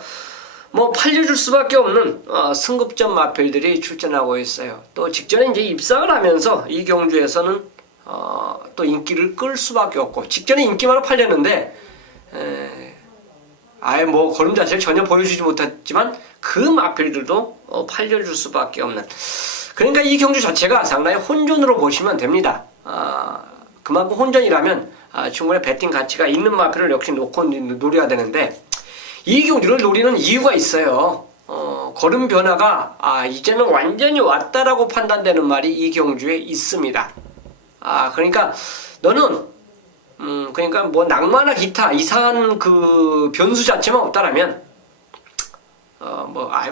뭐 팔려줄 수밖에 없는 승급전 마필들이 출전하고 있어요. 또 직전에 이제 입상을 하면서 이 경주에서는 또 인기를 끌 수밖에 없고, 직전에 인기만으로 팔렸는데 아예 뭐 걸음 자체를 전혀 보여주지 못했지만 그 마필들도 팔려줄 수밖에 없는, 그러니까 이 경주 자체가 상당히 혼전으로 보시면 됩니다. 그만큼 혼전이라면 충분히 배팅 가치가 있는 마필을 역시 놓고 노려야 되는데, 이 경주를 노리는 이유가 있어요. 걸음 변화가 이제는 완전히 왔다라고 판단되는 말이 이 경주에 있습니다. 그러니까 너는 그러니까 뭐 낭만이나 기타 이상한 그 변수 자체만 없다라면,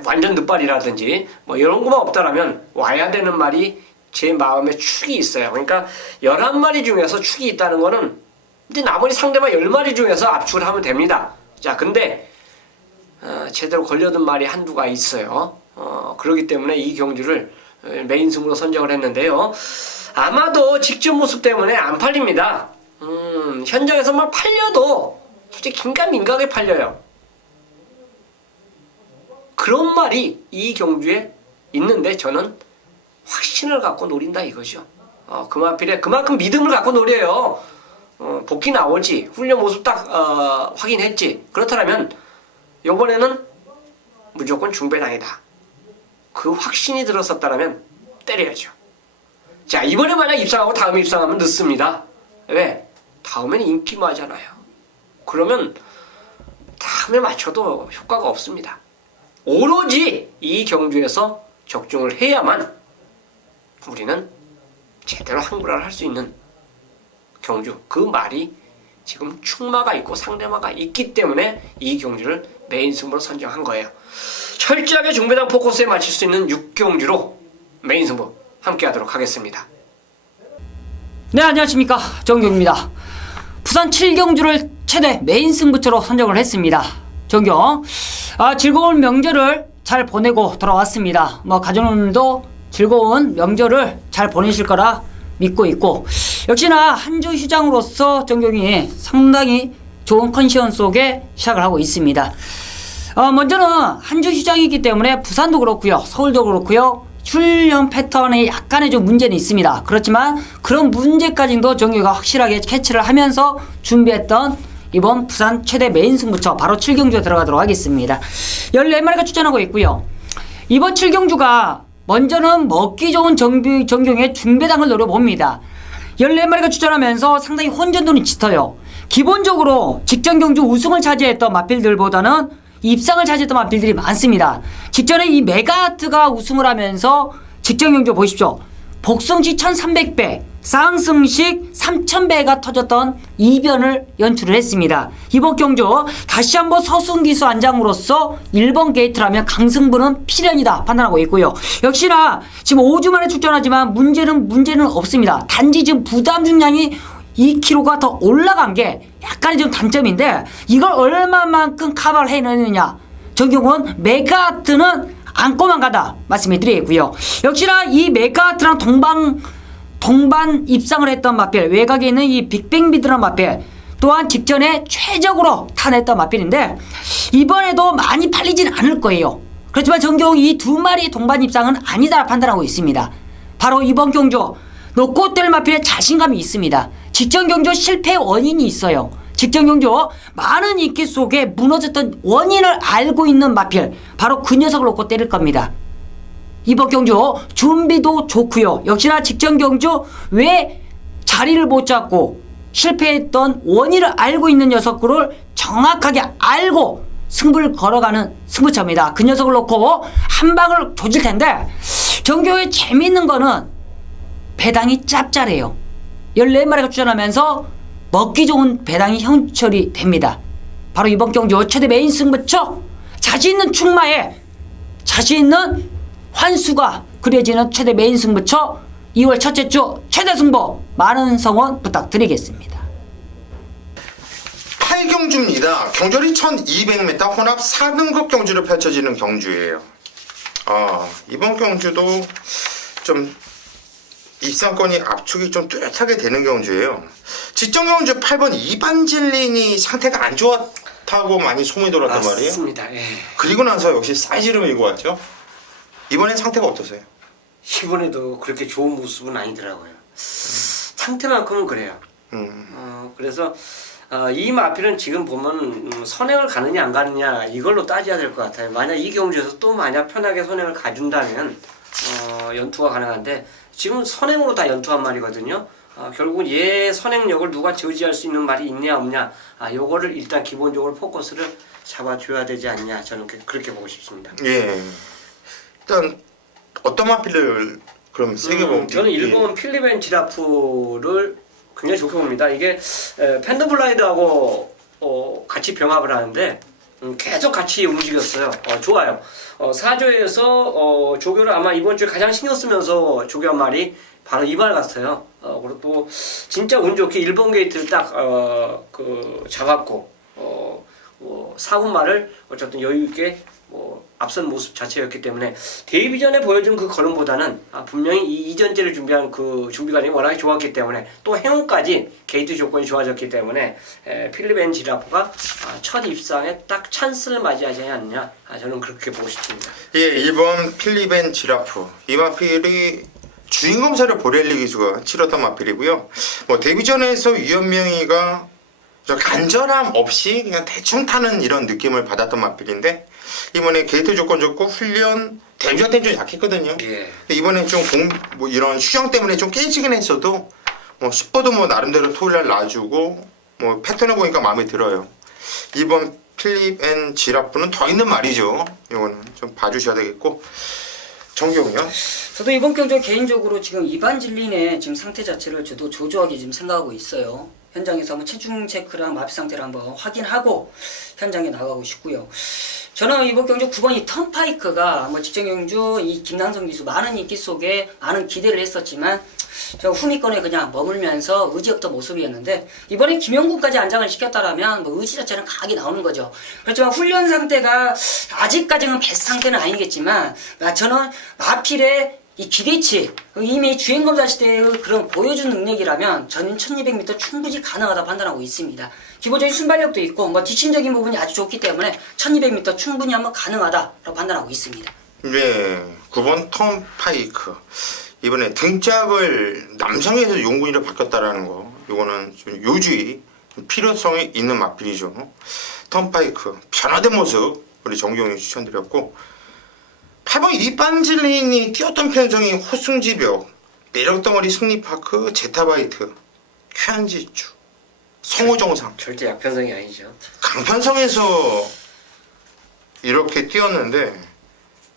완전 늦발이라든지 뭐 이런 것만 없다라면 와야 되는 말이 제 마음에 축이 있어요. 그러니까 11마리 중에서 축이 있다는 거는 이제 나머지 상대방 10마리 중에서 압축을 하면 됩니다. 자, 근데 제대로 걸려든 말이 한두가 있어요. 그렇기 때문에 이 경주를 메인 승부로 선정을 했는데요. 아마도 직전 모습 때문에 안 팔립니다. 현장에서만 팔려도 솔직히 긴가민가하게 팔려요. 그런 말이 이 경주에 있는데 저는 확신을 갖고 노린다 이거죠. 그 마필에 그만큼 믿음을 갖고 노려요. 복귀 나오지, 훈련 모습 딱 확인했지, 그렇다면 이번에는 무조건 중배당이다, 그 확신이 들었었다면 때려야죠. 자, 이번에 만약 입상하고 다음에 입상하면 늦습니다. 왜? 다음에는 인기마잖아요. 그러면 다음에 맞춰도 효과가 없습니다. 오로지 이 경주에서 적중을 해야만 우리는 제대로 항구라를 할 수 있는 경주, 그 말이 지금 축마가 있고 상대마가 있기 때문에 이 경주를 메인 승부로 선정한 거예요. 철저하게 중배당 포커스에 맞출 수 있는 6경주로 메인 승부 함께 하도록 하겠습니다. 네, 안녕하십니까, 정경입니다. 부산 7경주를 최대 메인 승부처로 선정을 했습니다. 정경, 즐거운 명절을 잘 보내고 돌아왔습니다. 가족들도 즐거운 명절을 잘 보내실 거라 믿고 있고, 역시나 한 주 휴장으로서 정경이 상당히 좋은 컨디션 속에 시작을 하고 있습니다. 먼저는 한 주 휴장이기 때문에 부산도 그렇고요, 서울도 그렇고요, 훈련 패턴에 약간의 좀 문제는 있습니다. 그렇지만 그런 문제까지도 정규가 확실하게 캐치를 하면서 준비했던 이번 부산 최대 메인 승부처 바로 7경주에 들어가도록 하겠습니다. 14마리가 출전하고 있고요. 이번 7경주가 먼저는 먹기 좋은 정경의 중배당을 노려봅니다. 14마리가 출전하면서 상당히 혼전도는 짙어요. 기본적으로 직전 경주 우승을 차지했던 마필들보다는 입상을 차지했던 마필들이 많습니다. 직전에 이 메가하트가 우승을 하면서 직전 경주 보십시오. 복승시 1300배, 쌍승식 3000배가 터졌던 이변을 연출을 했습니다. 이번 경주 다시 한번 서승기수 안장으로서 1번 게이트라면 강승부는 필연이다 판단하고 있고요. 역시나 지금 5주 만에 출전하지만 문제는 없습니다. 단지 지금 부담 중량이 2kg가 더 올라간 게 약간의 좀 단점인데, 이걸 얼마만큼 커버를 해내느냐, 정경은 메가하트는 안고만 가다 말씀해 드리겠고요. 역시나 이 메가하트랑 동반 입상을 했던 마필, 외곽에 있는 이 빅뱅비드라는 마필 또한 직전에 최적으로 타냈던 마필인데 이번에도 많이 팔리진 않을 거예요. 그렇지만 정경 이 두 마리 동반 입상은 아니다 판단하고 있습니다. 바로 이번 경주 놓고 뗄 마필에 자신감이 있습니다. 직전 경주 실패 원인이 있어요. 직전 경주 많은 인기 속에 무너졌던 원인을 알고 있는 마필, 바로 그 녀석을 놓고 때릴 겁니다. 이번 경주 준비도 좋고요. 역시나 직전 경주 왜 자리를 못 잡고 실패했던 원인을 알고 있는 녀석을 정확하게 알고 승부를 걸어가는 승부처입니다. 그 녀석을 놓고 한 방을 조질 텐데, 정교의 재미있는 거는 배당이 짭짤해요. 14마리가 출전하면서 먹기 좋은 배당이 형철이 됩니다. 바로 이번 경주 최대 메인 승부처 자신 있는 충마에 자신 있는 환수가 그려지는 최대 메인 승부처 2월 첫째 주 최대 승부 많은 성원 부탁드리겠습니다. 8경주입니다. 경절이 1200m 혼합 4등급 경주로 펼쳐지는 경주예요. 이번 경주도 좀 입상권이 압축이 좀 뚜렷하게 되는 경주예요. 직전 경주 8번 이반질린이 상태가 안 좋았다고 많이 소문이 돌았단 말이에요. 맞습니다. 예. 그리고 나서 역시 사이즈를 밀고 왔죠. 이번엔 상태가 어떠세요? 이번에도 그렇게 좋은 모습은 아니더라고요. 상태만큼은 그래요. 그래서 이 마필은 지금 보면 선행을 가느냐 안 가느냐 이걸로 따져야 될 것 같아요. 만약 이 경주에서 또 만약 편하게 선행을 가준다면 연투가 가능한데 지금 선행으로 다 연투한 말이거든요. 결국은 얘 선행력을 누가 저지할 수 있는 말이 있냐 없냐 요거를 일단 기본적으로 포커스를 잡아줘야 되지 않냐 저는 그렇게 보고 싶습니다. 예. 일단 어떤 마필을 그럼 세게 보면 저는 일본 필립 앤 지라프를 굉장히 좋게 봅니다. 이게 펜더블라이드하고 같이 병합을 하는데 계속 같이 움직였어요. 좋아요. 4조에서 조교를 아마 이번 주에 가장 신경 쓰면서 조교한 말이 바로 이 말 같아요. 그리고 또 진짜 운 좋게 1번 게이트를 딱 잡았고 4군 말을 어쨌든 여유 있게 앞선 모습 자체였기 때문에 데뷔 전에 보여준 그 걸음보다는 분명히 이 이전제를 준비한 그 준비관이 워낙에 좋았기 때문에 또 행운까지 게이트 조건이 좋아졌기 때문에 필립 앤 지라프가 첫 입상에 딱 찬스를 맞이하지 않느냐 저는 그렇게 보고 싶습니다. 예, 이번 필립 앤 지라프 이 마필이 주인검사를 보렐리 기수가 치렀던 마필이고요. 데뷔전에서 유현명이가 간절함 없이 그냥 대충 타는 이런 느낌을 받았던 마필인데 이번에 게이트 조건 좋고 훈련 데뷔전 때는 좀 약했거든요. 예. 이번에 좀 이런 휴정 때문에 좀 깨지긴 했어도 슈퍼도 나름대로 토요일날 놔주고 패턴을 보니까 마음에 들어요. 이번 필립 앤 지라프는 더 있는 말이죠. 이거는 좀 봐주셔야 되겠고 정경이요? 저도 이번 경주 개인적으로 지금 이반질린의 지금 상태 자체를 저도 조조하게 지금 생각하고 있어요. 현장에서 한번 체중 체크랑 마비 상태를 한번 확인하고 현장에 나가고 싶고요. 저는 이번 경주 9번 이 턴파이크가 직전 경주 이 김남성 기수 많은 인기 속에 많은 기대를 했었지만 저 후미권에 그냥 머물면서 의지 없던 모습이었는데 이번에 김영국까지 안장을 시켰다라면 의지 자체는 강하게 나오는 거죠. 그렇지만 훈련 상태가 아직까지는 베스트 상태는 아니겠지만 저는 마필의 이 기대치 이미 주행검사 시대의 그런 보여준 능력이라면 저는 1200m 충분히 가능하다고 판단하고 있습니다. 기본적인 순발력도 있고 뒷심적인 부분이 아주 좋기 때문에 1200m 충분히 한번 가능하다고 판단하고 있습니다. 네, 9번 턴파이크 이번에 등짝을 남성에서 용군이로 바뀌었다라는 거 이거는 좀 요주의 필요성이 있는 마필이죠. 턴파이크 변화된 모습 우리 정경이 추천드렸고 8번 이반질린이 뛰었던 편성이 호승지벽 매력덩어리 승리파크 제타바이트 쾌한지주 성우정상 절대 약편성이 아니죠. 강편성에서 이렇게 뛰었는데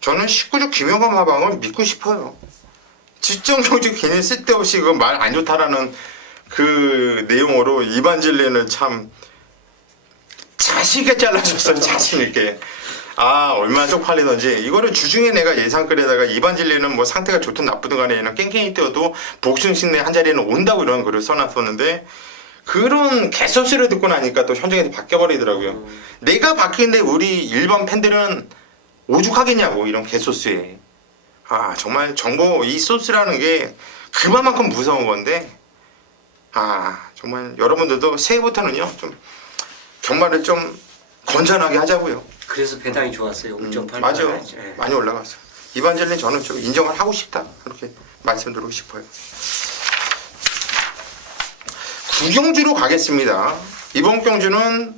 저는 19주 김영감 하방을 믿고 싶어요. 직전 경주 괜히 쓸데없이 그 말 안 좋다라는 그 내용으로 이반질린을 참 자식있게 잘라줬어요. 자신있게. 얼마나 쪽팔리던지 이거를 주중에 내가 예상글에다가 이반질린은 상태가 좋든 나쁘든 간에 얘는 깽깽이 뛰어도 복싱신내 한 자리에는 온다고 이런 글을 써놨었는데 그런 개소리를 듣고 나니까 또 현장에서 바뀌어버리더라고요. 내가 바뀌는데 우리 일반 팬들은 오죽하겠냐고 이런 개소스에. 정말 정보 이 소스라는 게 그만큼 무서운 건데 정말 여러분들도 새해부터는요 좀 경마를 좀 건전하게 하자고요. 그래서 배당이 좋았어요. 5.8. 맞아. 많이 올라갔어요. 이반젤린 저는 좀 인정을 하고 싶다. 그렇게 말씀드리고 싶어요. 구경주로 가겠습니다. 이번 경주는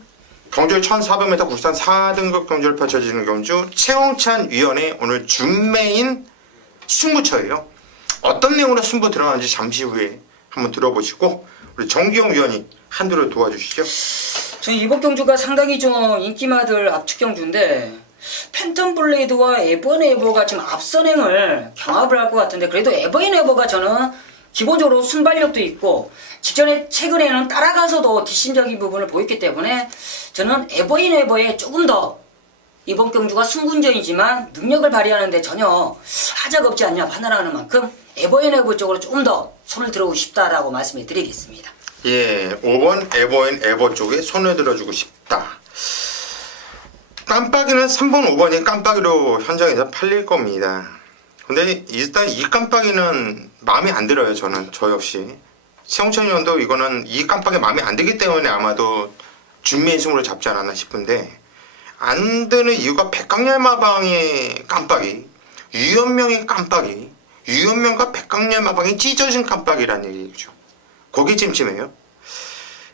경주를 1400m 국산 4등급 경주를 펼쳐지는 경주 최홍찬 위원의 오늘 준메인 승부처예요. 어떤 내용으로 승부 들어가는지 잠시 후에 한번 들어보시고 우리 정기영 위원이 한두를 도와주시죠. 저는 이번 경주가 상당히 좀 인기마들 압축 경주인데 팬텀 블레이드와 에버앤 에버가 지금 앞선행을 경합을 할 것 같은데 그래도 에버앤 에버가 저는 기본적으로 순발력도 있고 직전에 최근에는 따라가서도 뒷심적인 부분을 보였기 때문에 저는 에버인 에버에 조금 더 이번 경주가 승군전이지만 능력을 발휘하는데 전혀 하자가 없지 않냐 판단하는 만큼 에버인 에버 쪽으로 조금 더 손을 들어오고 싶다라고 말씀을 드리겠습니다. 예, 5번 에버인 에버 쪽에 손을 들어주고 싶다. 깜빡이는 3번, 5번이 깜빡이로 현장에서 팔릴 겁니다. 근데 일단 이 깜빡이는 마음에 안 들어요. 저 역시 세홍천 의원도 이거는 이 깜빡이 마음에 안 들기 때문에 아마도 준비의 승부를 잡지 않았나 싶은데, 안 드는 이유가 백강렬마방의 깜빡이, 유연명의 깜빡이, 유연명과 백강렬마방이 찢어진 깜빡이라는 얘기죠. 거기 찜찜해요.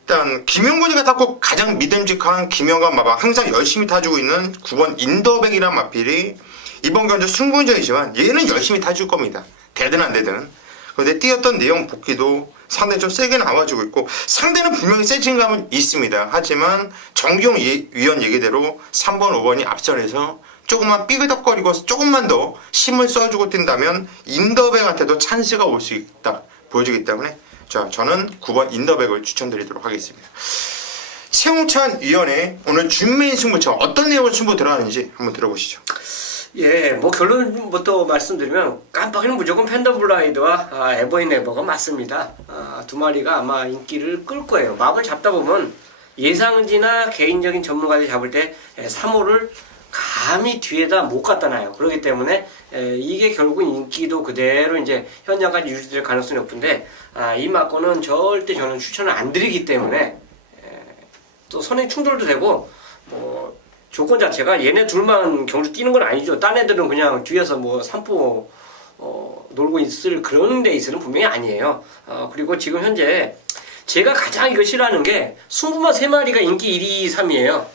일단 김영곤이가 탔고 가장 믿음직한 김영관 마방, 항상 열심히 타주고 있는 9번 인더백이란 마필이 이번 경주 승군전이지만 얘는 열심히 타줄 겁니다. 되든 안 되든. 그런데 뛰었던 내용 복귀도 상당히 좀 세게 나와주고 있고, 상대는 분명히 세진 감은 있습니다. 하지만 정기용 위원 얘기대로 3번, 5번이 앞선에서 조금만 삐그덕거리고 조금만 더 힘을 써주고 뛴다면 인더백한테도 찬스가 올 수 있다 보여주기 때문에, 자, 저는 9번 인더백을 추천드리도록 하겠습니다. 최홍찬 위원의 오늘 준메인 승부처 어떤 내용을 승부 들어가는지 한번 들어보시죠. 예, 뭐 결론부터 말씀드리면 깜빡이는 무조건 팬더블라이드와 에버인 에버가 맞습니다. 두 마리가 아마 인기를 끌 거예요. 막을 잡다 보면 예상지나 개인적인 전문가들이 잡을 때 3호를 감히 뒤에다 못 갖다 놔요. 그렇기 때문에 이게 결국 인기도 그대로 이제 현장까지 유지될 가능성이 높은데, 이 막고는 절대 저는 추천을 안 드리기 때문에 또 선행 충돌도 되고, 뭐 조건 자체가 얘네 둘만 경주 뛰는 건 아니죠. 딴 애들은 그냥 뒤에서 뭐 산포 놀고 있을 그런 데있어는 분명히 아니에요. 그리고 지금 현재 제가 가장 이거 싫어하는 게 승부만 3마리가 인기 1위, 3위에요.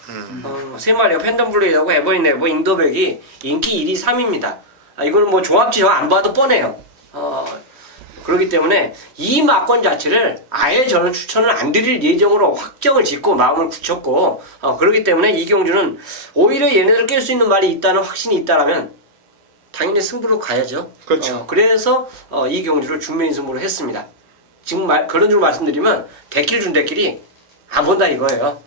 3마리가 팬덤블레이드하고 에버인 에버, 인더백이 인기 1위, 3위입니다. 이거는 뭐 조합지 안 봐도 뻔해요. 그렇기 때문에 이 막권 자체를 아예 저는 추천을 안 드릴 예정으로 확정을 짓고 마음을 굳혔고, 그렇기 때문에 이 경주는 오히려 얘네들 깰 수 있는 말이 있다는 확신이 있다라면 당연히 승부로 가야죠. 그렇죠. 그래서 이 경주를 준메인 승부로 했습니다. 지금 그런 식으로 말씀드리면 데킬 준 데킬이 안 본다 이거예요.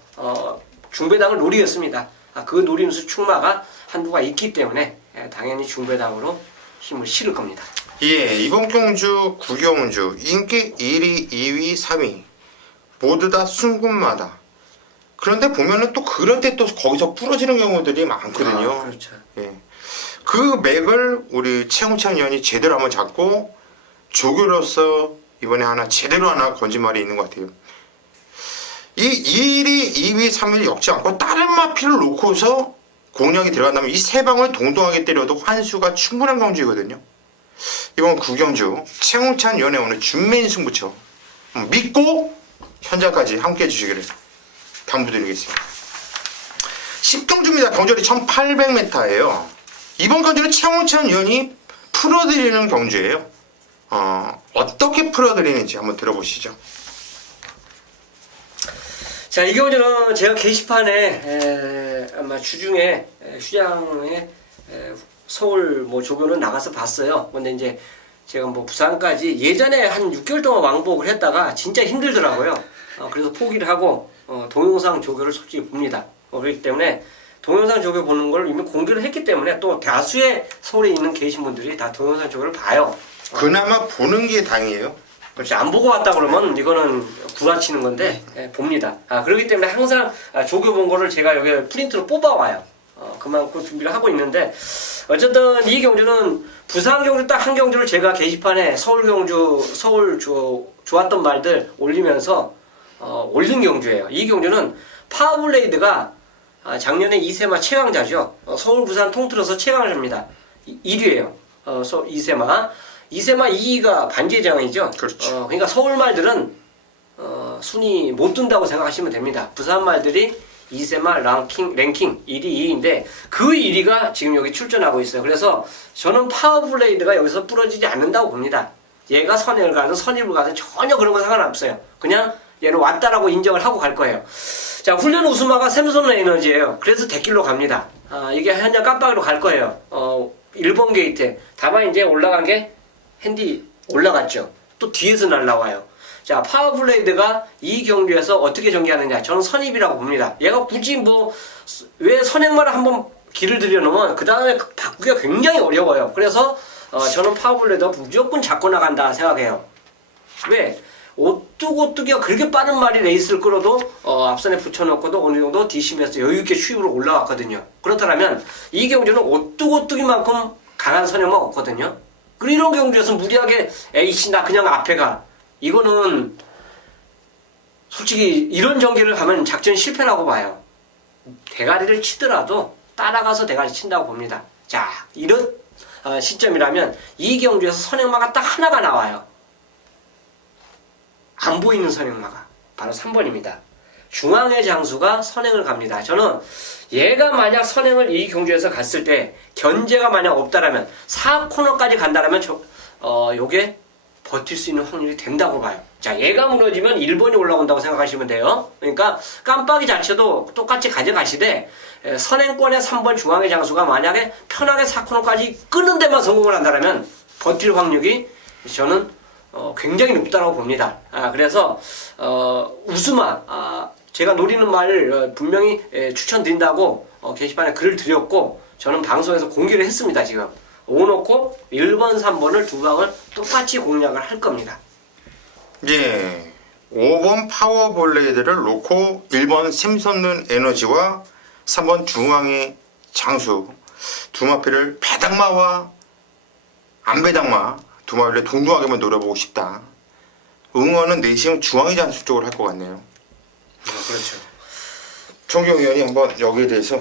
중배당을 노리겠습니다. 그 노리면서 충마가 한두가 있기 때문에 당연히 중배당으로 힘을 실을 겁니다. 예, 이번 경주 9경주 인기 1위, 2위, 3위 모두 다 승군마다. 그런데 보면은 또 그럴 때 또 거기서 부러지는 경우들이 많거든요. 그렇죠. 예, 그 맥을 우리 최홍찬 의원이 제대로 한번 잡고 조교로서 이번에 제대로 하나 건진 말이 있는 것 같아요. 이 1위, 2위, 3위를 엮지 않고 다른 마피를 놓고서 공략이 들어간다면 이 세 방을 동동하게 때려도 환수가 충분한 경주이거든요. 이번 9경주 최홍찬 위원의 오늘 준메인 승부처 믿고 현장까지 함께 해주시기를 당부드리겠습니다. 10경주입니다. 경주리 1800m예요. 이번 경주는 최홍찬 위원이 풀어드리는 경주예요. 어떻게 풀어드리는지 한번 들어보시죠. 자, 이 경주는 제가 게시판에 아마 주중에 휴장에 서울 뭐 조교는 나가서 봤어요. 근데 이제 제가 뭐 부산까지 예전에 한 6개월 동안 왕복을 했다가 진짜 힘들더라고요. 그래서 포기를 하고 동영상 조교를 솔직히 봅니다. 그렇기 때문에 동영상 조교 보는 걸 이미 공개를 했기 때문에 또 다수의 서울에 있는 계신 분들이 다 동영상 조교를 봐요. 그나마 보는 게 다행이에요. 그렇지, 안 보고 왔다 그러면 이거는 구라치는 건데 봅니다. 그렇기 때문에 항상 조교 본 거를 제가 여기 프린트로 뽑아와요. 그만큼 준비를 하고 있는데, 어쨌든 이 경주는 부산 경주 딱 한 경주를 제가 게시판에 서울 경주, 서울 좋았던 말들 올리면서 올린 경주예요. 이 경주는 파워블레이드가 작년에 2세마 최강자죠. 서울 부산 통틀어서 최강을 합니다. 1위예요. 2세마 2위가 반지의장이죠. 그렇죠. 그러니까 서울 말들은 순위 못 든다고 생각하시면 됩니다. 부산 말들이 2세마 랭킹 1위, 2위인데 그 1위가 지금 여기 출전하고 있어요. 그래서 저는 파워블레이드가 여기서 부러지지 않는다고 봅니다. 얘가 선행을 가든 선입을 가든 전혀 그런 건 상관없어요. 그냥 얘는 왔다라고 인정을 하고 갈 거예요. 자, 훈련 우수마가 샘손 에너지예요. 그래서 데킬로 갑니다. 이게 현장 깜빡이로 갈 거예요. 1번 게이트. 다만 이제 올라간 게 핸디 올라갔죠. 또 뒤에서 날라와요. 자, 파워블레이드가 이 경주에서 어떻게 전개하느냐. 저는 선입이라고 봅니다. 얘가 굳이 뭐, 왜 선행만 한번 길을 들여놓으면 그 다음에 바꾸기가 굉장히 어려워요. 그래서 저는 파워블레이드가 무조건 잡고 나간다 생각해요. 왜? 오뚜기가 그렇게 빠른 말이 레이스를 끌어도 앞선에 붙여놓고도 어느 정도 뒷심에서 여유있게 추입으로 올라갔거든요. 그렇다면 이 경주는 오뚜기만큼 강한 선행만 없거든요. 그리고 이런 경주에서 무리하게 에이씨 나 그냥 앞에 가. 이거는 솔직히 이런 전개를 가면 작전 실패라고 봐요. 대가리를 치더라도 따라가서 대가리 친다고 봅니다. 자, 이런 시점이라면 이 경주에서 선행마가 딱 하나가 나와요. 안 보이는 선행마가 바로 3번입니다. 중앙의 장수가 선행을 갑니다. 저는 얘가 만약 선행을 이 경주에서 갔을 때 견제가 만약 없다라면 4코너까지 간다라면 요게 버틸 수 있는 확률이 된다고 봐요. 자, 얘가 무너지면 1번이 올라온다고 생각하시면 돼요. 그러니까 깜빡이 자체도 똑같이 가져가시되 선행권의 3번 중앙의 장수가 만약에 편하게 4코너까지 끄는 데만 성공을 한다면 버틸 확률이 저는 굉장히 높다고 봅니다. 그래서 우스마 제가 노리는 말을 분명히 추천드린다고 게시판에 글을 드렸고 저는 방송에서 공개를 했습니다. 지금 오놓고 1번, 3번을 두 방을 똑같이 공략을 할 겁니다. 예, 5번 파워블레이드를 놓고 1번 샘솟는 에너지와 3번 중앙의 장수 두 마피를 배당마와 안배당마 두 마리를 동등하게만 노려보고 싶다. 응원은 내시경 중앙의 장수 쪽으로 할 것 같네요. 그렇죠. 정경 의원이 한번 여기에 대해서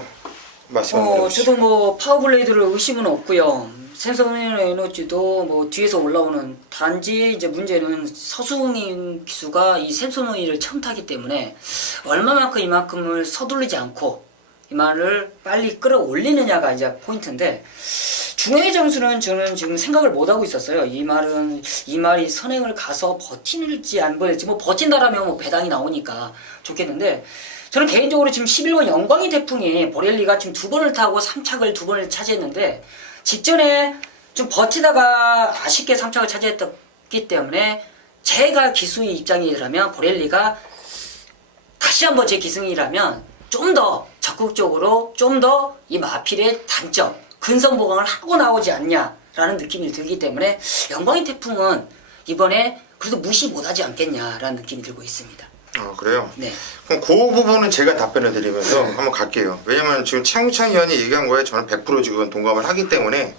말씀 한번 해주시죠. 저도 뭐 파워블레이드를 의심은 없고요. 샘솟는 에너지도 뭐 뒤에서 올라오는 단지 이제 문제는 서승인 기수가 이 샘솟는이를 처음 타기 때문에 얼마만큼 이만큼을 서두르지 않고 이 말을 빨리 끌어올리느냐가 이제 포인트인데 중앙의 장수는 저는 지금 생각을 못 하고 있었어요. 이 말이 선행을 가서 버티는지 안 버틸지 뭐 버틴다라면 뭐 배당이 나오니까 좋겠는데 저는 개인적으로 지금 11번 영광의 태풍이 보렐리가 지금 2번을 타고 3착을 2번을 차지했는데 직전에 좀 버티다가 아쉽게 3착을 차지했기 때문에 제가 기수의 입장이라면 보렐리가 다시 한번 제 기승이라면 좀 더 적극적으로 좀 더 이 마필의 단점 근성 보강을 하고 나오지 않냐라는 느낌이 들기 때문에 영광의 태풍은 이번에 그래도 무시 못하지 않겠냐라는 느낌이 들고 있습니다. 그래요? 네. 그럼 그 부분은 제가 답변을 드리면서 한번 갈게요. 왜냐면 지금 최홍찬 의원이 얘기한 거에 저는 100% 지금 동감을 하기 때문에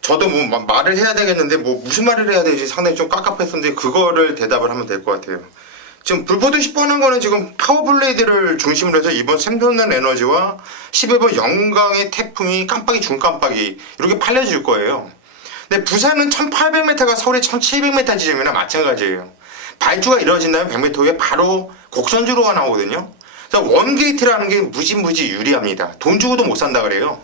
저도 뭐 말을 해야 되겠는데 뭐 무슨 말을 해야 되지 상당히 좀 깝깝했었는데 그거를 대답을 하면 될 것 같아요. 지금 불보듯이 뻔한 거는 지금 파워블레이드를 중심으로 해서 이번 샘솟는 에너지와 11번 영광의 태풍이 깜빡이 중깜빡이 이렇게 팔려질 거예요. 근데 부산은 1800m가 서울의 1700m 지점이나 마찬가지예요. 발주가 이루어진다면 100m 후에 바로 곡선주로가 나오거든요. 그래서 원게이트라는 게 무지무지 유리합니다. 돈 주고도 못 산다 그래요.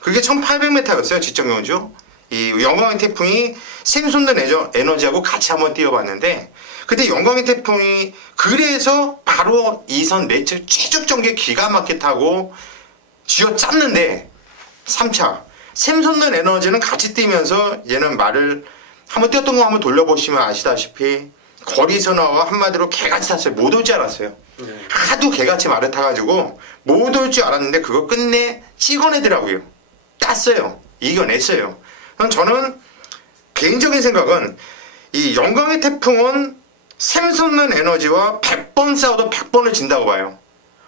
그게 1800m였어요. 지점경주. 이 영광의 태풍이 샘솟는 에너지하고 같이 한번 뛰어봤는데 그때 영광의 태풍이 그래서 바로 2선 매출 최적 전개 기가 막히게 타고 쥐어짰는데 3차 샘솟는 에너지는 같이 뛰면서 얘는 말을 한번 뛰었던 거 한번 돌려보시면 아시다시피 거리선화와 한마디로 개같이 탔어요. 못 올 줄 알았어요. 하도 개같이 말을 타가지고 못 올 줄 알았는데 그거 끝내 찍어내더라고요. 땄어요. 이겨냈어요. 그럼 저는 개인적인 생각은 이 영광의 태풍은 샘솟는 에너지와 100번 싸워도 100번을 진다고 봐요.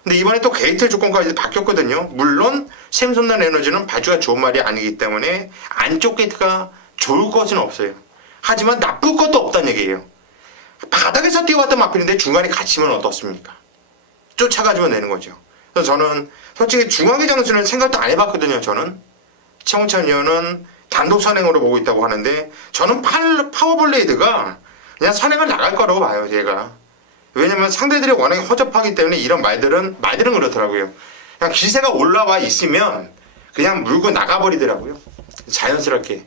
근데 이번에 또 게이트 조건까지 바뀌었거든요. 물론 샘솟는 에너지는 발주가 좋은 말이 아니기 때문에 안쪽 게이트가 좋을 것은 없어요. 하지만 나쁠 것도 없다는 얘기예요. 바닥에서 뛰어왔던 마필인데 중간에 갇히면 어떻습니까? 쫓아가지면 되는 거죠. 그래서 저는 솔직히 중앙의 장수는 생각도 안 해봤거든요. 저는 최홍찬 의원은 단독 선행으로 보고 있다고 하는데 저는 파워블레이드가 그냥 선행을 나갈 거라고 봐요. 얘가. 왜냐면 상대들이 워낙에 허접하기 때문에 이런 말들은 그렇더라고요. 그냥 기세가 올라와 있으면 그냥 물고 나가버리더라고요. 자연스럽게.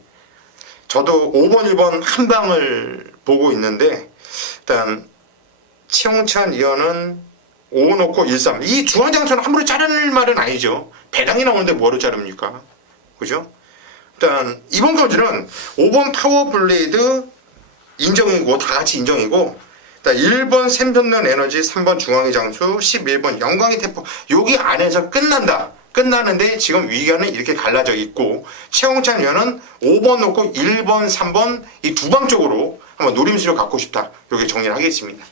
저도 5번, 1번 한 방을 보고 있는데 일단 최홍찬 의원은 5 놓고 1, 3. 이 중앙장수는 함부로 자를 말은 아니죠. 배당이 나오는데 뭐로 자릅니까? 그죠? 일단 이번 경주는 5번 파워블레이드 인정이고 다 같이 인정이고 1번 샘솟는 에너지, 3번 중앙의 장수, 11번 영광의 태포 여기 안에서 끝나는데 지금 위견은 이렇게 갈라져 있고 최홍찬 위원은 5번 놓고 1번, 3번 이 두 방 쪽으로 한번 노림수를 갖고 싶다. 이렇게 정리를 하겠습니다.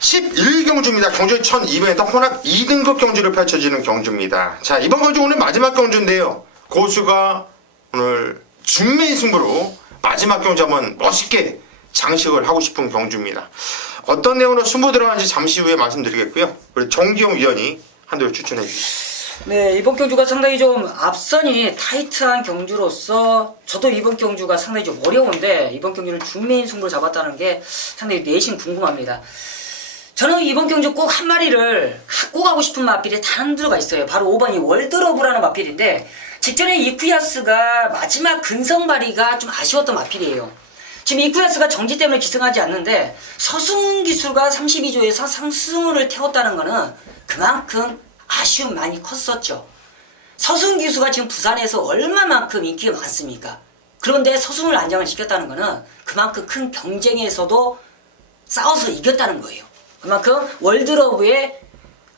11경주입니다. 경주 1200m 혼합 2등급 경주를 펼쳐지는 경주입니다. 자, 이번 경주 오늘 마지막 경주인데요. 고수가 오늘 중매인 승부로 마지막 경주 한번 멋있게 장식을 하고 싶은 경주입니다. 어떤 내용으로 승부 들어가는지 잠시 후에 말씀드리겠고요. 우리 정기용 위원이 한대로 추천해 주시죠. 네, 이번 경주가 상당히 좀 앞선이 타이트한 경주로서 저도 이번 경주가 상당히 좀 어려운데 이번 경주는 중매인 승부를 잡았다는 게 상당히 내심 궁금합니다. 저는 이번 경주 꼭 한 마리를 갖고 가고 싶은 마필이 단 한 들어가 있어요. 바로 5번 이 월드러브라는 마필인데 직전에 이쿠야스가 마지막 근성발이가 좀 아쉬웠던 마필이에요. 지금 이쿠야스가 정지 때문에 기승하지 않는데 서승훈 기수가 32조에서 상승훈을 태웠다는 거는 그만큼 아쉬움 많이 컸었죠. 서승훈 기수가 지금 부산에서 얼마만큼 인기가 많습니까? 그런데 서승훈을 안장을 시켰다는 거는 그만큼 큰 경쟁에서도 싸워서 이겼다는 거예요. 그만큼 월드러브의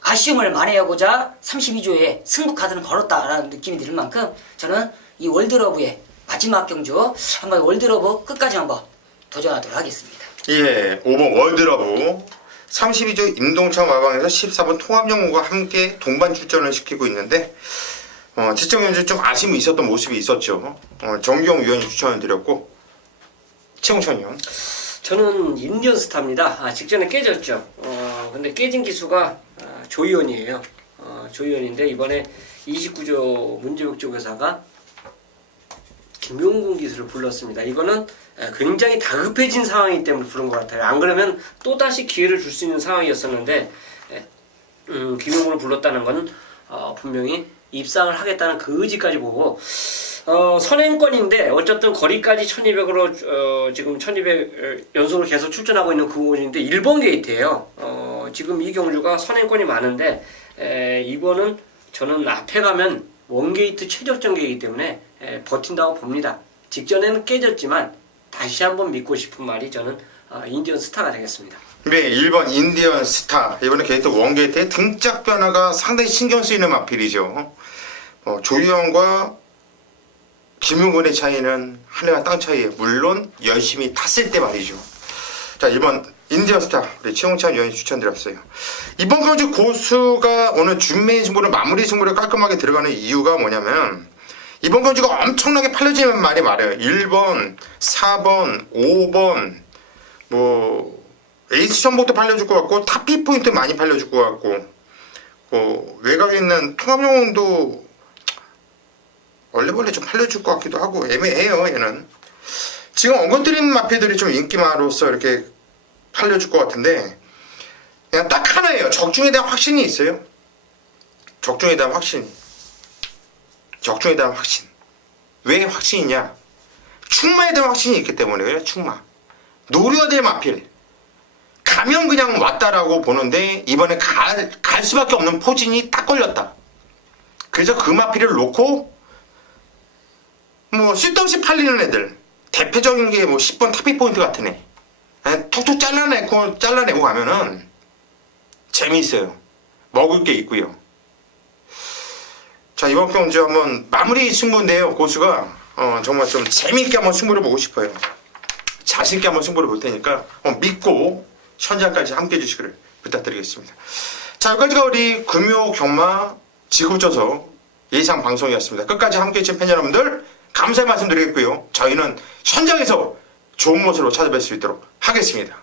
아쉬움을 만회하고자 32조에 승부 카드는 걸었다라는 느낌이 들 만큼 저는 이 월드러브의 마지막 경주 한번 월드러브 끝까지 한번 도전하도록 하겠습니다. 예, 5번 월드러브 32조 임동찬 와방에서 14번 통합영웅과 함께 동반 출전을 시키고 있는데 지적 경주 좀 아쉬움이 있었던 모습이 있었죠. 정기용 위원이 추천을 드렸고 최홍찬 위원. 저는 인디언 스타입니다. 직전에 깨졌죠. 근데 깨진 기수가 조이원이에요. 조이원인데 이번에 29조 문제북 조교사가 김용군 기수를 불렀습니다. 이거는 굉장히 다급해진 상황이기 때문에 부른 것 같아요. 안 그러면 또다시 기회를 줄 수 있는 상황이었었는데 김용군을 불렀다는 건 분명히 입상을 하겠다는 그 의지까지 보고 선행권인데 어쨌든 거리까지 1200으로 지금 1200 연속으로 계속 출전하고 있는 그 부분인데 1번 게이트예요. 지금 이 경주가 선행권이 많은데 이번은 저는 앞에 가면 원게이트 최적전개이기 때문에 버틴다고 봅니다. 직전에는 깨졌지만 다시 한번 믿고 싶은 말이 저는 인디언 스타가 되겠습니다. 네, 1번 인디언 스타. 이번에 게이트 원게이트의 등짝 변화가 상당히 신경 쓰이는 마필이죠. 조희영과 김용근의 차이는 하늘과 땅 차이에 물론 열심히 탔을 때 말이죠. 자, 1번 인디언 스타 우리 최홍찬 위원이 추천드렸어요. 이번 경주 고수가 오늘 준매인 승부를 마무리 승부를 깔끔하게 들어가는 이유가 뭐냐면 이번 경주가 엄청나게 팔려지는 말이 많아요. 1번, 4번, 5번 뭐 에이스 전복도 팔려줄 것 같고 탑피 포인트 많이 팔려줄 것 같고 외곽에 있는 통합영웅도 원래벌레 좀 팔려줄 것 같기도 하고 애매해요. 얘는 지금 엉거뜨리는 마필들이 좀 인기마로서 이렇게 팔려줄 것 같은데 그냥 딱 하나예요. 적중에 대한 확신이 있어요. 적중에 대한 확신. 왜 확신이냐? 충마에 대한 확신이 있기 때문에 그래요. 충마. 노려야 될 마필. 가면 그냥 왔다라고 보는데 이번에 갈 수밖에 없는 포진이 딱 걸렸다. 그래서 그 마필을 놓고 뭐 쓸데없이 팔리는 애들 대표적인 게 뭐 10번 탑픽 포인트 같은 애 톡톡 잘라내고 가면은 재미있어요. 먹을 게 있고요. 자, 이번 경주 한번 마무리 승부인데요. 고수가 정말 좀 재미있게 한번 승부를 보고 싶어요. 자신있게 한번 승부를 볼 테니까 믿고 현장까지 함께 해주시기를 부탁드리겠습니다. 자, 여기까지가 우리 금요 경마 지급조서 예상 방송이었습니다. 끝까지 함께 해주신 팬 여러분들 감사의 말씀 드리겠고요. 저희는 현장에서 좋은 모습으로 찾아뵐 수 있도록 하겠습니다.